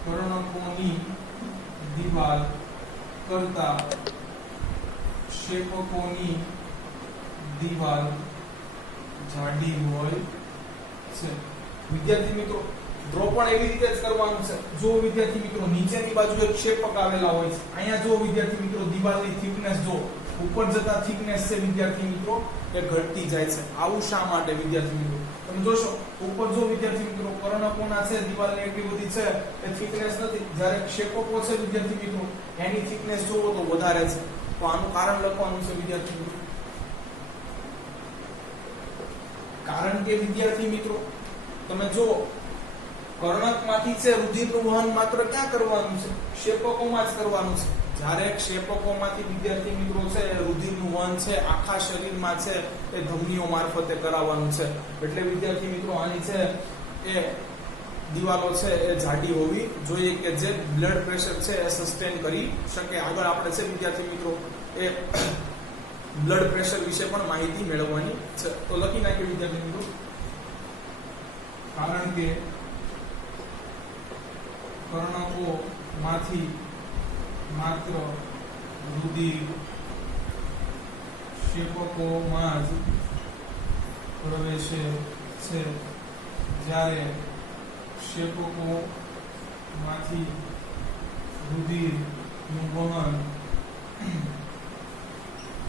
કર્ણકોની દિવાલ કરતા ક્ષેપકોની દિવાલ જાડી હોય છે વિદ્યાર્થી મિત્રો ડ્રો પણ એવી રીતે જ કરવાનું છે જો વિદ્યાર્થી મિત્રો નીચેની બાજુ એક ક્ષેપક આવેલા હોય છે અહીંયા જો વિદ્યાર્થી મિત્રો દિવાલની થિકનેસ જો ઉપર જતા થિકનેસ છે વિદ્યાર્થી મિત્રો એ ઘટતી જાય છે આવું શા માટે વિદ્યાર્થી મિત્રો તમે જોશો ઉપર જો વિદ્યાર્થી મિત્રો કર્ણકોના છે દિવાલની એટલી બધી છે એ થિકનેસ નથી જ્યારે ક્ષેપકો છે વિદ્યાર્થી મિત્રો એની થિકનેસ જોવો તો વધારે છે તો આનું કારણ લખવાનું છે વિદ્યાર્થી મિત્રો કારણ કે વિદ્યાર્થી મિત્રો તમે જો કર્ણકમાંથી છે રુધિરનું વહન માત્ર ક્યાં કરવાનું છે ક્ષેપકોમાં જ કરવાનું છે જ્યારે ક્ષેપકોમાંથી વિદ્યાર્થી મિત્રો છે રુધિરનું વહન છે આખા શરીરમાં છે એ ધમનીઓ મારફતે કરાવવાનું છે એટલે વિદ્યાર્થી મિત્રો આની છે એ દિવાલો છે એ જાડી હોવી જોઈએ કે જે બ્લડ પ્રેશર છે એ સસ્ટેન કરી શકે આગળ આપણે છે વિદ્યાર્થી મિત્રો એ બ્લડ પ્રેશર વિશે પણ માહિતી મેળવવાની છે તો લખી નાખીએ વિદ્યાર્થી મિત્રો કારણ કે કર્ણકોમાંથી માત્ર રુધિર ક્ષેપકોમાં જ પ્રવેશે છે જ્યારે ક્ષેપકોમાંથી રુધિરનું વહન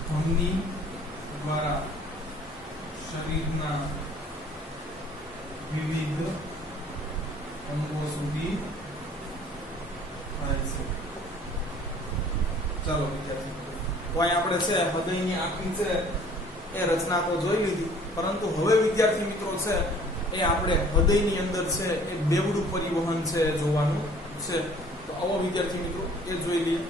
ધમની દ્વારા શરીરના વિવિધ અંગો સુધી થાય છે ચાલો વિદ્યાર્થી મિત્રો તો અહીં આપણે છે હૃદયની આખી છે એ રચના તો જોઈ લીધી પરંતુ હવે વિદ્યાર્થી મિત્રો છે એ આપણે હૃદયની અંદર છે એ બેવડું પરિવહન છે જોવાનું છે તો આવો વિદ્યાર્થી મિત્રો એ જોઈ લઈએ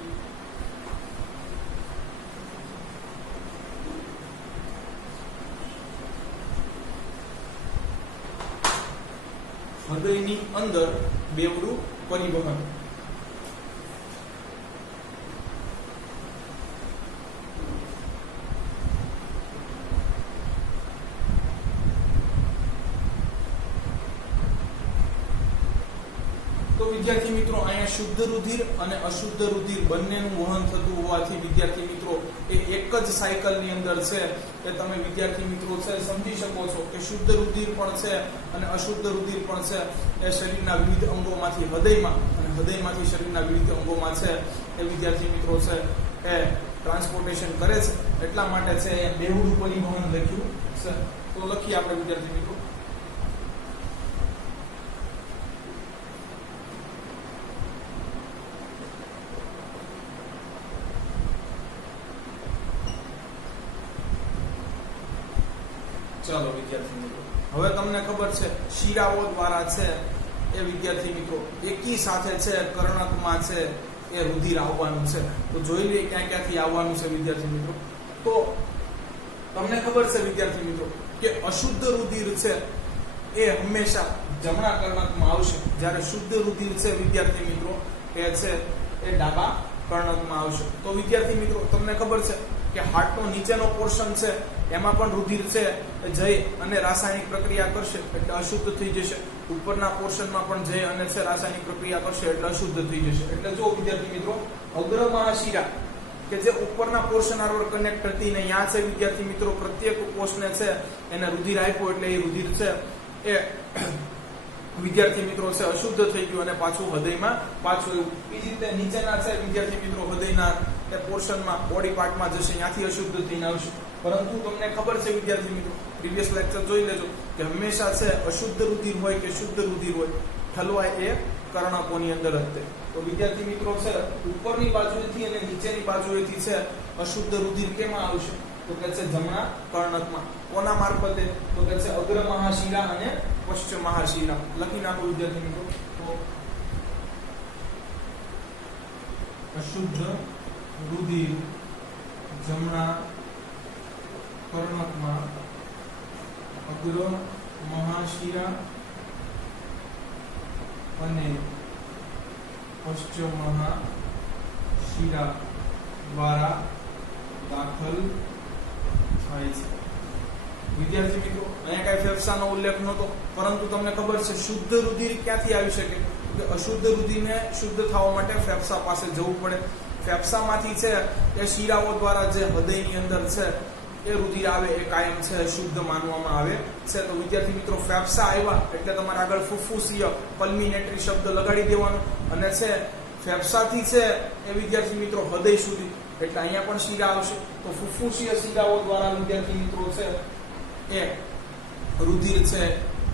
હૃદયની અંદર બેવડું પરિવહન તો વિદ્યાર્થી મિત્રો અહીંયા શુદ્ધ રુધિર અને અશુદ્ધ રુધિર બંનેનું વહન થતું હોવાથી વિદ્યાર્થી મિત્રો એ એક જ સાયકલની અંદર છે એ તમે વિદ્યાર્થી મિત્રો છે સમજી શકો છો કે શુદ્ધ રુધિર પણ છે અને અશુદ્ધ રુધિર પણ છે એ શરીરના વિવિધ અંગોમાંથી હૃદયમાં અને હૃદયમાંથી શરીરના વિવિધ અંગોમાં છે એ વિદ્યાર્થી મિત્રો છે એ ટ્રાન્સપોર્ટેશન કરે છે એટલા માટે છે એ બેવડું પરિવહન લખ્યું છે તો લખીએ આપણે વિદ્યાર્થી મિત્રો ચાલો વિદ્યાર્થી મિત્રો હવે તમને ખબર છે શિરાઓ દ્વારા છે એ વિદ્યાર્થી મિત્રો એકી સાથે છે કર્ણકમાં છે એ રુધિર આવવાનું છે તો જોઈ લઈએ ક્યાં ક્યાંથી આવવાનું છે વિદ્યાર્થી મિત્રો તો તમને ખબર છે વિદ્યાર્થી મિત્રો કે અશુદ્ધ રુધિર છે એ હંમેશા જમણા કર્ણકમાં આવશે જ્યારે શુદ્ધ રુધિર છે વિદ્યાર્થી મિત્રો એ છે એ ડાબા કર્ણકમાં આવશે તો વિદ્યાર્થી મિત્રો તમને ખબર છે કે હાર્ટનો નીચેનો પોર્શન છે એમાં પણ રુધિર છે જઈ અને રાસાયણિક પ્રક્રિયા કરશે એટલે અશુદ્ધ થઈ જશે ઉપરના પોર્શનમાં પણ જઈ અને છે રાસાયણિક પ્રક્રિયા કરશે એટલે અશુદ્ધ થઈ જશે એટલે જો વિદ્યાર્થી મિત્રો અગ્ર મહાશિરા કે જે ઉપરના પોર્શન આરવર કનેક્ટ હતી ને ત્યાં છે વિદ્યાર્થી મિત્રો પ્રત્યેક કોષને છે એને રુધિર આપ્યો એટલે એ રુધિર છે એ વિદ્યાર્થી મિત્રો છે અશુદ્ધ થઈ ગયું અને પાછું હૃદયમાં પાછું એવું બીજી રીતે નીચેના છે વિદ્યાર્થી મિત્રો હૃદયના એ પોર્શનમાં બોડી પાર્ટમાં જશે ત્યાંથી અશુદ્ધ થઈને આવશે પરંતુ તમને ખબર છે વિદ્યાર્થી મિત્રો પ્રીવિયસ લેક્ચર જોઈ લેજો કે હંમેશા છે અશુદ્ધ રુધિર હોય કે શુદ્ધ રુધિર હોય ઠલવાય એ કર્ણકોની અંદર જ તે તો વિદ્યાર્થી મિત્રો છે ઉપરની બાજુએથી અને નીચેની બાજુએથી છે અશુદ્ધ રુધિર કેમાં આવશે તો કે છે જમણા કર્ણકમાં કોના મારફતે તો કે છે અગ્ર મહાશિરા અને પશ્ચિમ મહાશિરા લખી નાખો વિદ્યાર્થી મિત્રો તો અશુદ્ધ રુધિર જમણા કર્ણકમાં અગ્ર મહાશિરા અને પશ્ચ મહાશિરા દ્વારા દાખલ થાય છે. વિદ્યાર્થી મિત્રો, અહીંયા કઈ ફેફસાનો ઉલ્લેખ નહોતો, પરંતુ તમને ખબર છે શુદ્ધ રુધિર ક્યાંથી આવી શકે? કે અશુદ્ધ રુધિરને શુદ્ધ થવા માટે ફેફસા પાસે જવું પડે. ફેફસામાંથી છે એ શિરાઓ દ્વારા જે હૃદયની અંદર છે એ રુધિર આવે એ કાયમ છે શુદ્ધ માનવામાં આવે છે. તો વિદ્યાર્થી મિત્રો, ફેફસા આવ્યા એટલે તમારે આગળ ફુફ્ફુસીય પલ્મિનેટરી શબ્દ લગાડી દેવાનો, અને છે ફેફસાથી છે એ વિદ્યાર્થી મિત્રો હૃદય સુધી, એટલે અહીંયા પણ શિરા આવશે. તો ફુફ્ફુસીય શિરાઓ દ્વારા વિદ્યાર્થી મિત્રો છે એ રુધિર છે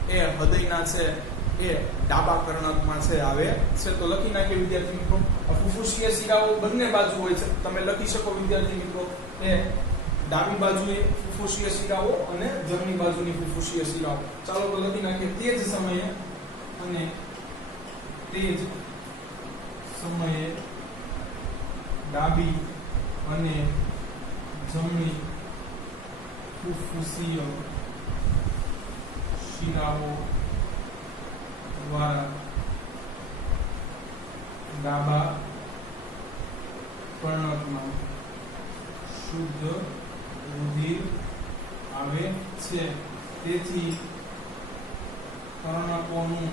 એ હૃદયના છે એ ડાબા કર્ણકમાં છે આવે છે. તો લખી નાખીએ વિદ્યાર્થી મિત્રો, ફુફ્ફુસીય શિરાઓ બંને બાજુ હોય છે. તમે લખી શકો વિદ્યાર્થી મિત્રો એ ડાબી બાજુએ ફુફ્ફુસીય શિરાઓ અને જમણી બાજુની ફુફ્ફુસીય શિરાઓ. ચાલો તો લખી નાખીએ. તે જ સમયે અને તે જ સમયે ડાબી અને જમણી ફુફ્ફુસીય શિરાઓ દ્વારા ડાબા કર્ણકમાં શુદ્ધ રુધિર આવે છે. તેથી કર્ણકોનું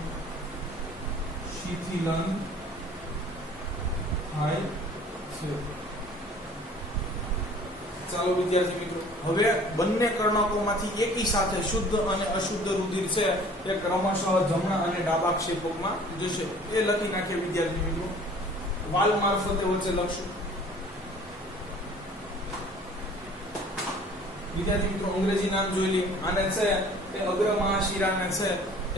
શિથિલન થાય છે. ચાલો વિદ્યાર્થી મિત્રો, હવે બંને કર્ણકોમાંથી એકી સાથે શુદ્ધ અને અશુદ્ધ રુધિર છે એ ક્રમશઃ જમણા અને ડાબા ક્ષેપકમાં જશે. એ લખી નાખીએ વિદ્યાર્થી મિત્રો. વાલ મારફતે વચ્ચે લખશું. વિદ્યાર્થી મિત્રો, અંગ્રેજી નામ જોઈ લઈએ. આને છે એ અગ્ર મહાશિરાને છે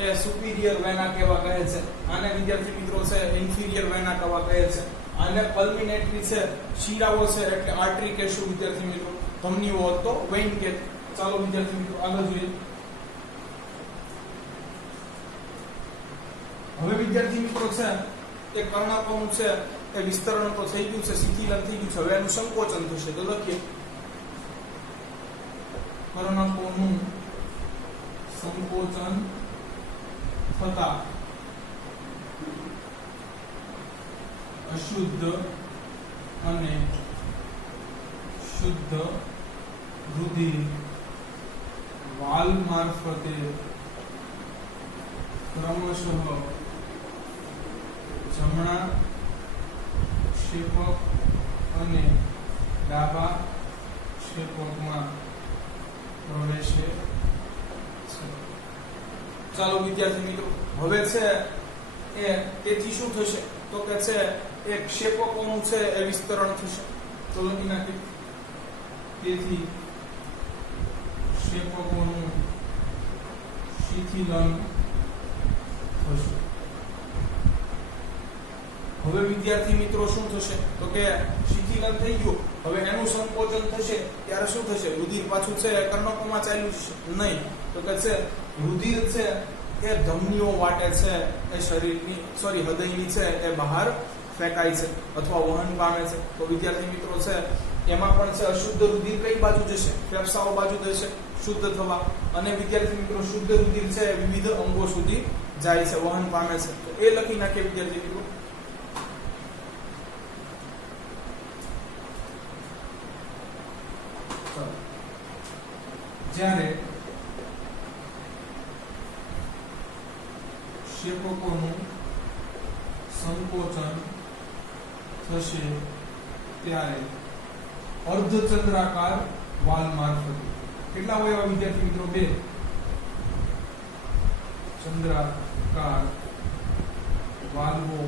એ સુપીરિયર વેના કહેવા કહે છે. આને વિદ્યાર્થી મિત્રો છે ઇન્ફિરિયર વેના કહેવા કહે છે. આને પલ્મિનેટરી છે શિરાઓ છે એટલે આર્ટરી કહેશું વિદ્યાર્થી મિત્રો. ધમનીઓ તો વેઇન કે. ચાલો વિદ્યાર્થી મિત્રો આગળ જોઈએ. હવે વિદ્યાર્થી મિત્રો છે એ કર્ણકોનું છે એ વિસ્તરણ તો થઈ ગયું છે, શિથિલન થઈ ગયું છે. હવે એનું સંકોચન થશે. તો લખીએ કર્ણકોનું સંકોચન થતા અશુદ્ધ અને શુદ્ધ રુધિર વાલ મારફતે ક્રમશઃ જમણા ક્ષેપક અને ડાબા ક્ષેપકમાં પ્રવેશે છે. ચાલો વિદ્યાર્થી મિત્રો, હવે છે એ તેથી શું થશે? તો કે છે એ ક્ષેપકોનું છે એ વિસ્તરણ થશે. તો લખી નાખીએ. તેથી ક્ષેપકોનું શિથિલન થશે. હવે વિદ્યાર્થી મિત્રો શું થશે? તો કે શિથિલન થઈ ગયું, હવે એનું સંકોચન થશે. ત્યારે શું થશે? રુધિર પાછું છે કર્ણકોમાં ચાલ્યું નહીં. તો કે છે રુધિર છે એ ધમનીઓ વાટે છે એ શરીરની હૃદયની છે એ બહાર ફેંકાય છે અથવા વહન પામે છે. તો વિદ્યાર્થી મિત્રો છે એમાં પણ છે અશુદ્ધ રુધિર કઈ બાજુ જશે? ફેફસાઓ બાજુ જશે શુદ્ધ થવા. અને વિદ્યાર્થી મિત્રો શુદ્ધ રુધિર છે વિવિધ અંગો સુધી જાય છે, વહન પામે છે. તો એ લખી નાખીએ વિદ્યાર્થી મિત્રો. જ્યારે ક્ષેપકોનું સંકોચન થશે ત્યારે અર્ધચંદ્રાકાર વાલ મારફતે કેટલા હોય એવા વિદ્યાર્થી મિત્રો? 2 ચંદ્રાકાર વાલ્વો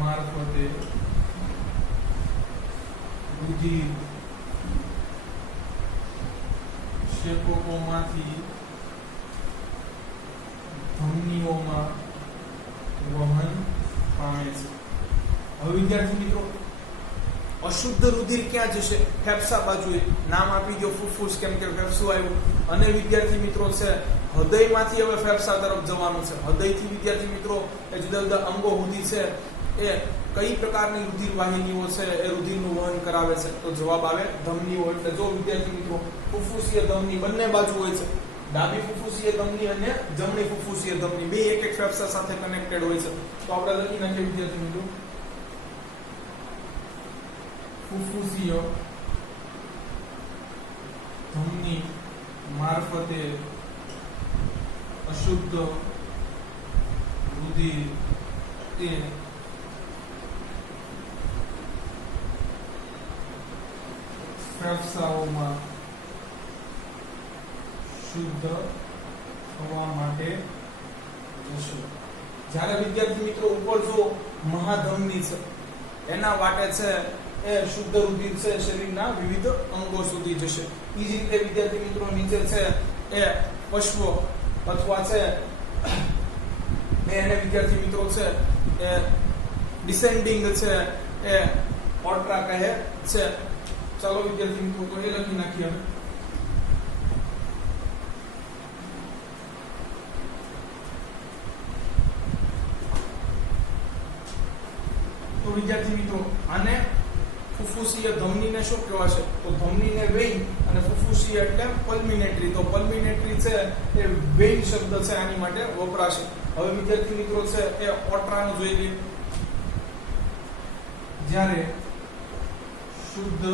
મારફતે રુધિર ક્ષેપકોમાંથી ધમનીઓમાં વહન પામે છે. હવે વિદ્યાર્થી મિત્રો અશુદ્ધ રુધિર ક્યાં જશે? ફેફસા બાજુએ. નામ આપી દો ફુફ્ફુસ, કેમ કે ફેફસું આવ્યું. અને વિદ્યાર્થી મિત્રો છે હૃદયમાંથી હવે ફેફસા તરફ જવાનું છે. હૃદયથી વિદ્યાર્થી મિત્રો એ જુદા જુદા અંગો સુધી છે એ કઈ પ્રકારની રુધિર વાહિનીઓ છે એ રુધિરનું વહન કરાવે છે? તો જવાબ આવે ધમનીઓ. એટલે જો વિદ્યાર્થી મિત્રો ફુફ્ફુસીય ધમની બંને બાજુ હોય છે. ડાબી ફુફુસીય ધમની અને જમણી ફુફુસીય ધમની બે એક એક ફેફસા સાથે કનેક્ટેડ હોય છે. તો આપણે લખી નાખીએ વિદ્યાર્થી મિત્રો ફુફુસીય ધમની મારફતે અશુદ્ધ રુધિર એ ફેફસાઓમાં શુદ્ધ થવા માટે જશે. જ્યારે વિદ્યાર્થી મિત્રો ઉપર જો મહાધમની છે એના વાટે છે એ શુદ્ધ રુધિર છે શરીરના વિવિધ અંગો સુધી જશે. એ જ રીતે વિદ્યાર્થી મિત્રો નીચે છે એ પશ્વ અથવા છે એને વિદ્યાર્થી મિત્રો છે એ ડિસેન્ડિંગ છે એ ઓટ્રા કહે છે. ચાલો વિદ્યાર્થી મિત્રો તો એ લખી નાખીએ. તો વિદ્યાર્થી મિત્રો આને ફુફુસીય ધમનીને શું કહેવાશે? તો ધમનીને વેઇન અને ફુફુસીય એટલે પલ્મિનેટરી. તો પલ્મિનેટરી છે એ વેઇન શબ્દ છે આની માટે વપરાશે. હવે વિદ્યાર્થી મિત્રો છે એ ઓટ્રાનું જોઈ લઈએ. જ્યારે શુદ્ધ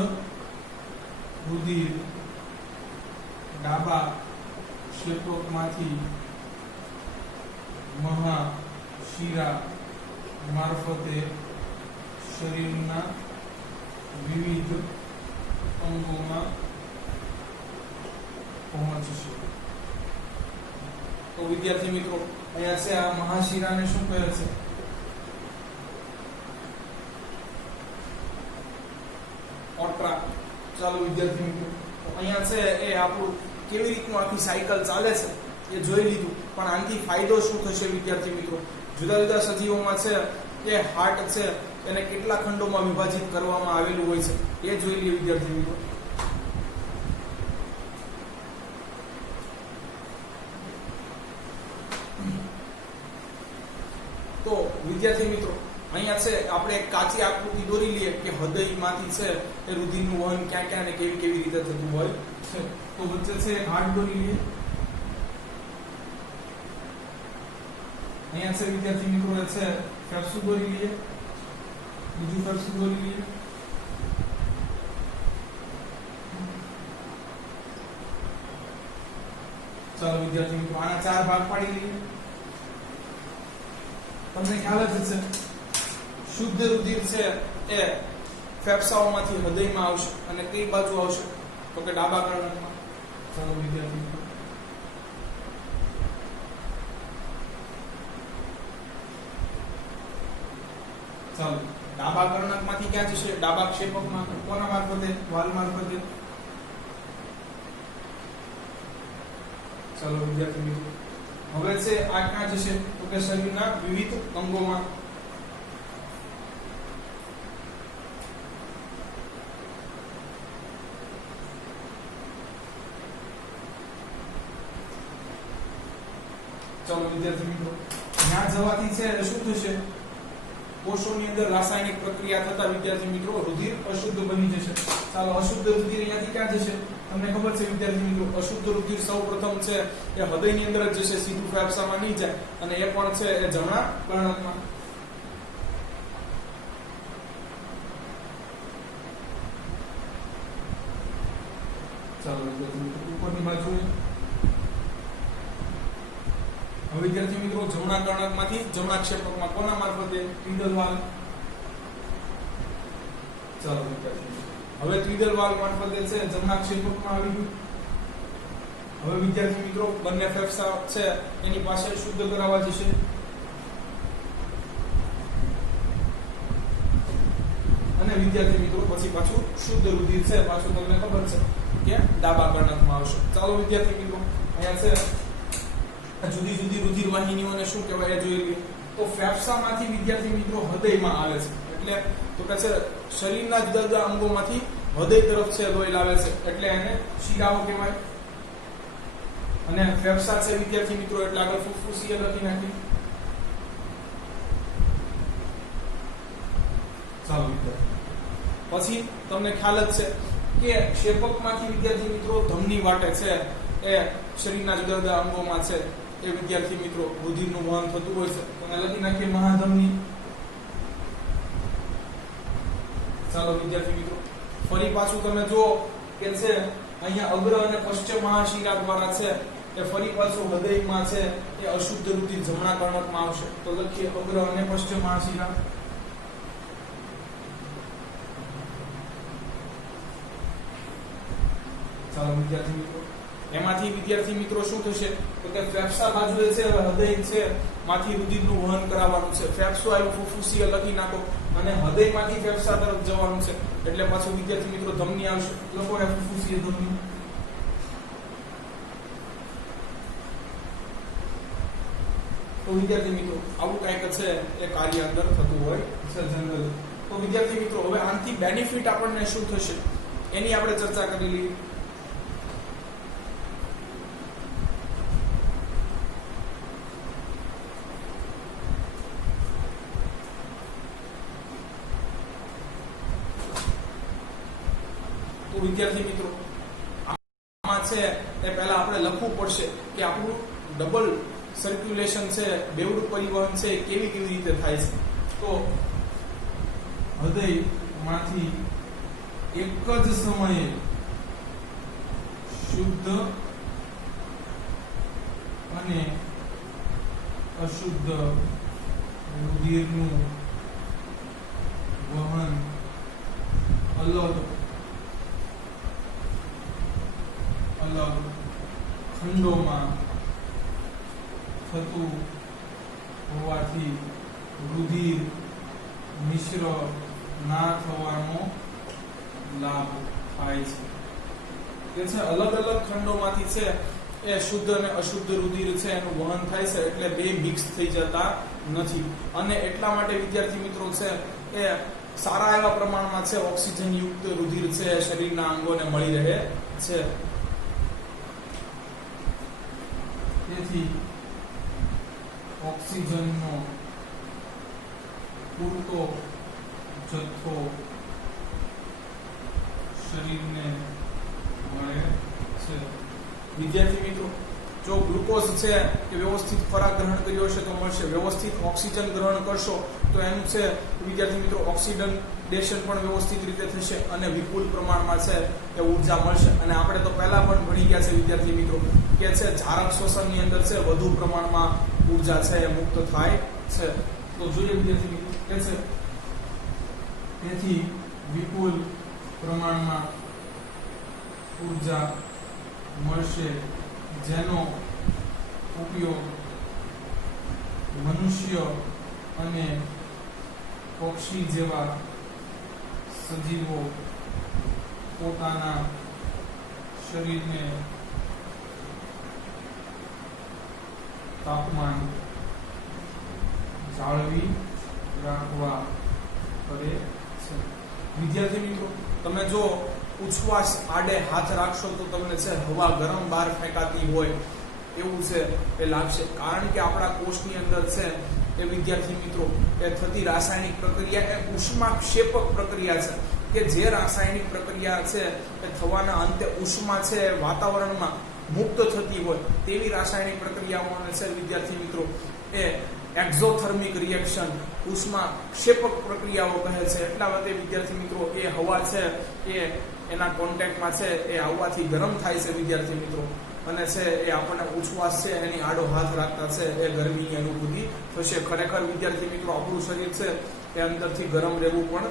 રુધિર ડાબા ક્ષેપકમાંથી મહાશિરા મારફતે શરીરના વિવિધ અંગોમાં પહોંચશે. તો વિદ્યાર્થી મિત્રો અહીંયા છે આ મહાશિરાને શું કહે છે? ઓટ્રા. ચાલો વિદ્યાર્થી મિત્રો અહીંયા છે એ આપણું કેવી રીતનું આખી સાયકલ ચાલે છે એ જોઈ લીધું. પણ આનાથી ફાયદો શું થશે વિદ્યાર્થી મિત્રો? જુદા જુદા સજીવોમાં છે એ હાર્ટ છે એને કેટલા ખંડોમાં વિભાજિત કરવામાં આવેલું હોય છે એ જોઈ લઈએ વિદ્યાર્થી મિત્રો. તો વિદ્યાર્થી મિત્રો અહીંયા છે આપણે એક કાચી આકૃતિ દોરી લઈએ કે હૃદયમાંથી છે એ રુધિરનું વહન ક્યાં ક્યાં ને કેવી કેવી રીતે થતું હોય છે. તો વચ્ચે છે હાર્ટ દોરી લઈએ. અહીંયા છે વિદ્યાર્થી મિત્રો છે ફેફસું દોરી લઈએ. બીજું ફેફસું દોરી લઈએ. ચાલો વિદ્યાર્થી મિત્રો આના 4 ભાગ પાડી લઈએ. તમને ખ્યાલ જ છે શુદ્ધ રુધિર છે એ ફેફસાઓમાંથી હૃદયમાં આવશે અને કઈ બાજુ આવશે? તો કે ડાબા કર્ણકમાં. ચાલો વિદ્યાર્થી મિત્રો ચાલો ડાબા કર્ણકમાંથી ક્યાં જશે? ડાબા ક્ષેપકમાં. કોના મારફતે? વાલ મારફતે. ચાલો વિદ્યાર્થી મિત્રો હવે છે આ ક્યાં જશે? તો કે શરીરના વિવિધ અંગોમાં. ચાલો વિદ્યાર્થી મિત્રો ત્યાં જવાથી છે શું થશે? કોષોની અંદર રાસાયણિક પ્રક્રિયા થતા વિદ્યાર્થી મિત્રો રુધિર અશુદ્ધ બની જશે. ચાલો અશુદ્ધ રુધિર અહીંયાથી ક્યાં જશે? તમને ખબર છે વિદ્યાર્થી મિત્રો અશુદ્ધ રુધિર સૌપ્રથમ છે એ હૃદયની અંદર જ જશે, સીધું ફેફસામાં નહીં જાય. અને એ પણ છે એ જમણા કર્ણકમાં. ચાલો વિદ્યાર્થી મિત્રો ઉપરની બાજુએ. હવે વિદ્યાર્થી મિત્રો જમણા કર્ણકમાંથી જમણા ક્ષેપકમાં કોના મારફતે? ટ્વિડલ વાલ્વ. ચાલો વિદ્યાર્થી મિત્રો હવે ટ્વિડલ વાલ્વ મારફતે છે જમણા ક્ષેપકમાં આવી ગયું. હવે વિદ્યાર્થી મિત્રો બંને ફેફસા છે એની પાસે શુદ્ધ કરાવવા જશે. અને વિદ્યાર્થી મિત્રો પછી પાછું શુદ્ધ રુધિર છે પાછું તમને ખબર છે કે ડાબા કર્ણકમાં આવશે. ચાલો વિદ્યાર્થી મિત્રો અહીંયા છે જુદી જુદી રુધિર વાહિનીઓને શું કહેવાય જોઈ લઈએ. તો ફેફસામાંથી વિદ્યાર્થી મિત્રો હૃદયમાં આવે છે. એટલે તો કે છે શરીરના જુદા જુદા અંગોમાંથી હૃદય તરફ છે લોહી લાવે છે એટલે એને શિરાઓ કહેવાય. અને ફેફસા છે વિદ્યાર્થી મિત્રો એટલે આગળ ફુફુસીય લખી નાખી. ચાલો વિદ્યાર્થી પછી તમને ખ્યાલ જ છે કે ક્ષેપકમાંથી વિદ્યાર્થી મિત્રો ધમની વાટે છે એ શરીરના જુદા જુદા અંગોમાં છે એ વિદ્યાર્થી મિત્રો રુધિરનું વહન થતું હોય છે. તો લખી નાખીએ મહાધમની. ચાલો વિદ્યાર્થી મિત્રો ફરી પાછું તમે જુઓ કે છે અહીંયા અગ્ર અને પશ્ચિમ મહાશિરા દ્વારા છે એ ફરી પાછું હૃદયમાં છે એ અશુદ્ધ રુધિર જમણા કર્ણકમાં આવશે. તો લખીએ અગ્ર અને પશ્ચિમ મહાશિરા. ચાલો વિદ્યાર્થી મિત્રો એમાંથી વિદ્યાર્થી મિત્રો શું થશે તો કે ફેફસા બાજુએ છે હૃદય છે માંથી રુધિરનું વહન કરાવવાનું છે. ફેફસું આવ્યું ફુફુસીય લખી નાખો અને હૃદયમાંથી ફેફસા તરફ જવાનું છે એટલે પાછું વિદ્યાર્થી મિત્રો ધમની આવશે. લખો એ ફુફુસીય ધમની. તો વિદ્યાર્થી મિત્રો આવું કંઈક છે એ કાર્ય અંદર થતું હોય છે જનરલ. તો વિદ્યાર્થી મિત્રો હવે આનાથી બેનિફિટ આપણને શું થશે એની આપણે ચર્ચા કરી લઈએ. વિદ્યાર્થી મિત્રો આમાં છે એ પહેલા આપણે લખવું પડશે કે આપણું ડબલ સર્ક્યુલેશન છે બેવડું પરિવહન છે કેવી કેવી રીતે થાય છે. તો હૃદયમાંથી એક જ સમયે શુદ્ધ અને અશુદ્ધ રુધિરનું વહન અલગ ખંડોમાં થતું હોવાથી રુધિર મિશ્ર ના થવાનો લાભ થાય છે. કે છે અલગ અલગ ખંડોમાંથી છે એ શુદ્ધ અને અશુદ્ધ રુધિર છે એનું વહન થાય છે એટલે બે મિક્સ થઈ જતા નથી અને એટલા માટે વિદ્યાર્થી મિત્રો છે એ સારા એવા પ્રમાણમાં છે ઓક્સિજન યુક્ત રુધિર છે શરીરના અંગોને મળી રહે છે. તેથી ઓક્સિજનનો પૂરતો જથ્થો શરીરને મળે છે. વિદ્યાર્થી મિત્રો જો ગ્લુકોઝ છે કે વ્યવસ્થિત ખોરાક ગ્રહણ કર્યો હશે તો મળશે. વ્યવસ્થિત ઓક્સિજન ગ્રહણ કરશો તો એનું છે વિદ્યાર્થી મિત્રો ઓક્સિડેશન પણ વ્યવસ્થિત રીતે થશે અને વિપુલ પ્રમાણમાં છે એ ઉર્જા મળશે. અને આપણે તો પહેલા પણ ભણી ગયા છે વિદ્યાર્થી મિત્રો કે છે જારક શ્વસનની અંદર છે વધુ પ્રમાણમાં ઉર્જા છે એ મુક્ત થાય છે. તો જોઈએ વિદ્યાર્થી મિત્રો કે છે તેથી વિપુલ પ્રમાણમાં ઉર્જા મળશે જેનો ઉપયોગ મનુષ્ય અને પક્ષી જેવા સજીવો પોતાના શરીરને તાપમાન જાળવી રાખવા કરે છે. વિદ્યાર્થી મિત્રો તમે જો ઉચ્છ્વાસ આડે હાથ રાખશો તો તમને છે હવા ગરમ બહાર ફેંકાતી હોય એવું છે એ લાગશે. કારણ કે આપણા કોષની અંદર છે એ વિદ્યાર્થી મિત્રો એ થતી રાસાયણિક પ્રક્રિયા એ ઉષ્માક્ષેપક પ્રક્રિયા છે કે જે રાસાયણિક પ્રક્રિયા છે એ થવાના અંતે ઉષ્મા છે વાતાવરણમાં મુક્ત થતી હોય તેવી રાસાયણિક પ્રક્રિયાઓને છે વિદ્યાર્થી મિત્રો એ એક્ઝોથર્મિક રિએક્શન ઉષ્માક્ષેપક પ્રક્રિયાઓ કહે છે. એટલા માટે વિદ્યાર્થી મિત્રો એ હવા છે એ એના કોન્ટેક્ટમાં છે એ આવવાથી ગરમ થાય છે વિદ્યાર્થી મિત્રો અને છે એ આપણને ઉચ્છ્વાસ છે એની આડો હાથ રાખતા છે એ ગરમીની અનુભૂતિ થશે. ખરેખર વિદ્યાર્થી મિત્રો આપણું શરીર છે એ અંદરથી ગરમ રહેવું પણ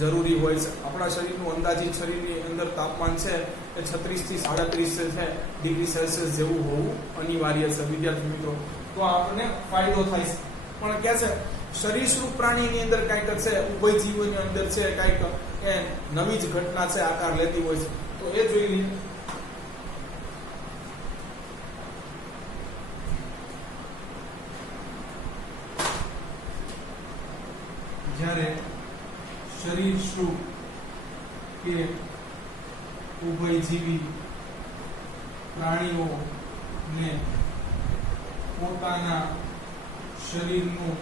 જરૂરી હોય છે. આપણા શરીરનું અંદાજિત શરીરની અંદર તાપમાન છે એ 36 થી 37 છે ડિગ્રી સેલ્સિયસ જેવું હોવું અનિવાર્ય છે વિદ્યાર્થી મિત્રો. તો આપણને ફાયદો થાય છે. પણ કે છે સરીસૃપ પ્રાણીની અંદર કંઈક છે ઉભયજીવોની અંદર છે કંઈક એ નવી જ ઘટના છે આકાર લેતી હોય છે. તો એ જોઈ લઈએ. જ્યારે સરીસૃપ કે ઉભયજીવી પ્રાણીઓને પોતાના શરીરનું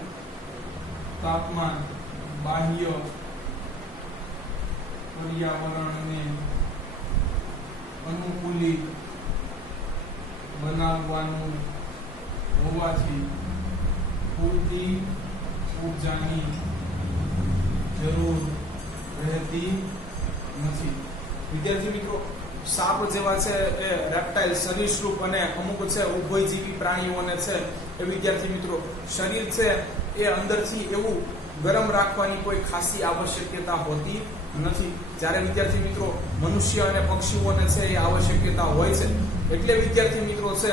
તાપમાન બાહ્ય પર્યાવરણને અનુકૂલિત બનાવવાનું હોવાથી પૂરતી ઊર્જાની જરૂર રહેતી નથી. વિદ્યાર્થી મિત્રો, સાપ જેવા છે એ રેપ્ટાઇલ સરીસૃપ અને અમુક છે ઉભયજીવી પ્રાણીઓને છે એ વિદ્યાર્થી મિત્રો શરીર છે એ અંદરથી એવું ગરમ રાખવાની કોઈ ખાસી આવશ્યકતા હોતી નથી. જ્યારે વિદ્યાર્થી મિત્રો મનુષ્ય અને પક્ષીઓને છે એ આવશ્યકતા હોય છે. એટલે વિદ્યાર્થી મિત્રો છે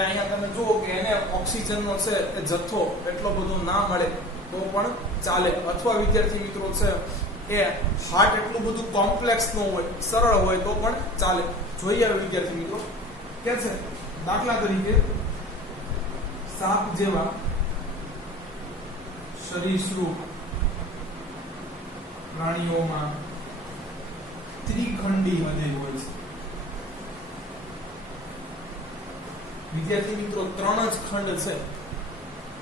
અહીંયા તમે જુઓ કે એને ઓક્સિજનનો છે એ જથ્થો એટલો બધો ના મળે તો પણ ચાલે, અથવા વિદ્યાર્થી મિત્રો છે એ હાર્ટ એટલું બધું કોમ્પ્લેક્સ ન હોય, સરળ હોય તો પણ ચાલે. જોઈએ હવે વિદ્યાર્થી મિત્રો કે છે દાખલા તરીકે સાપ જેવા સરીસૃપ પ્રાણીઓમાં ત્રિખંડી હૃદય હોય છે. વિદ્યાર્થી મિત્રો 3 જ ખંડ છે.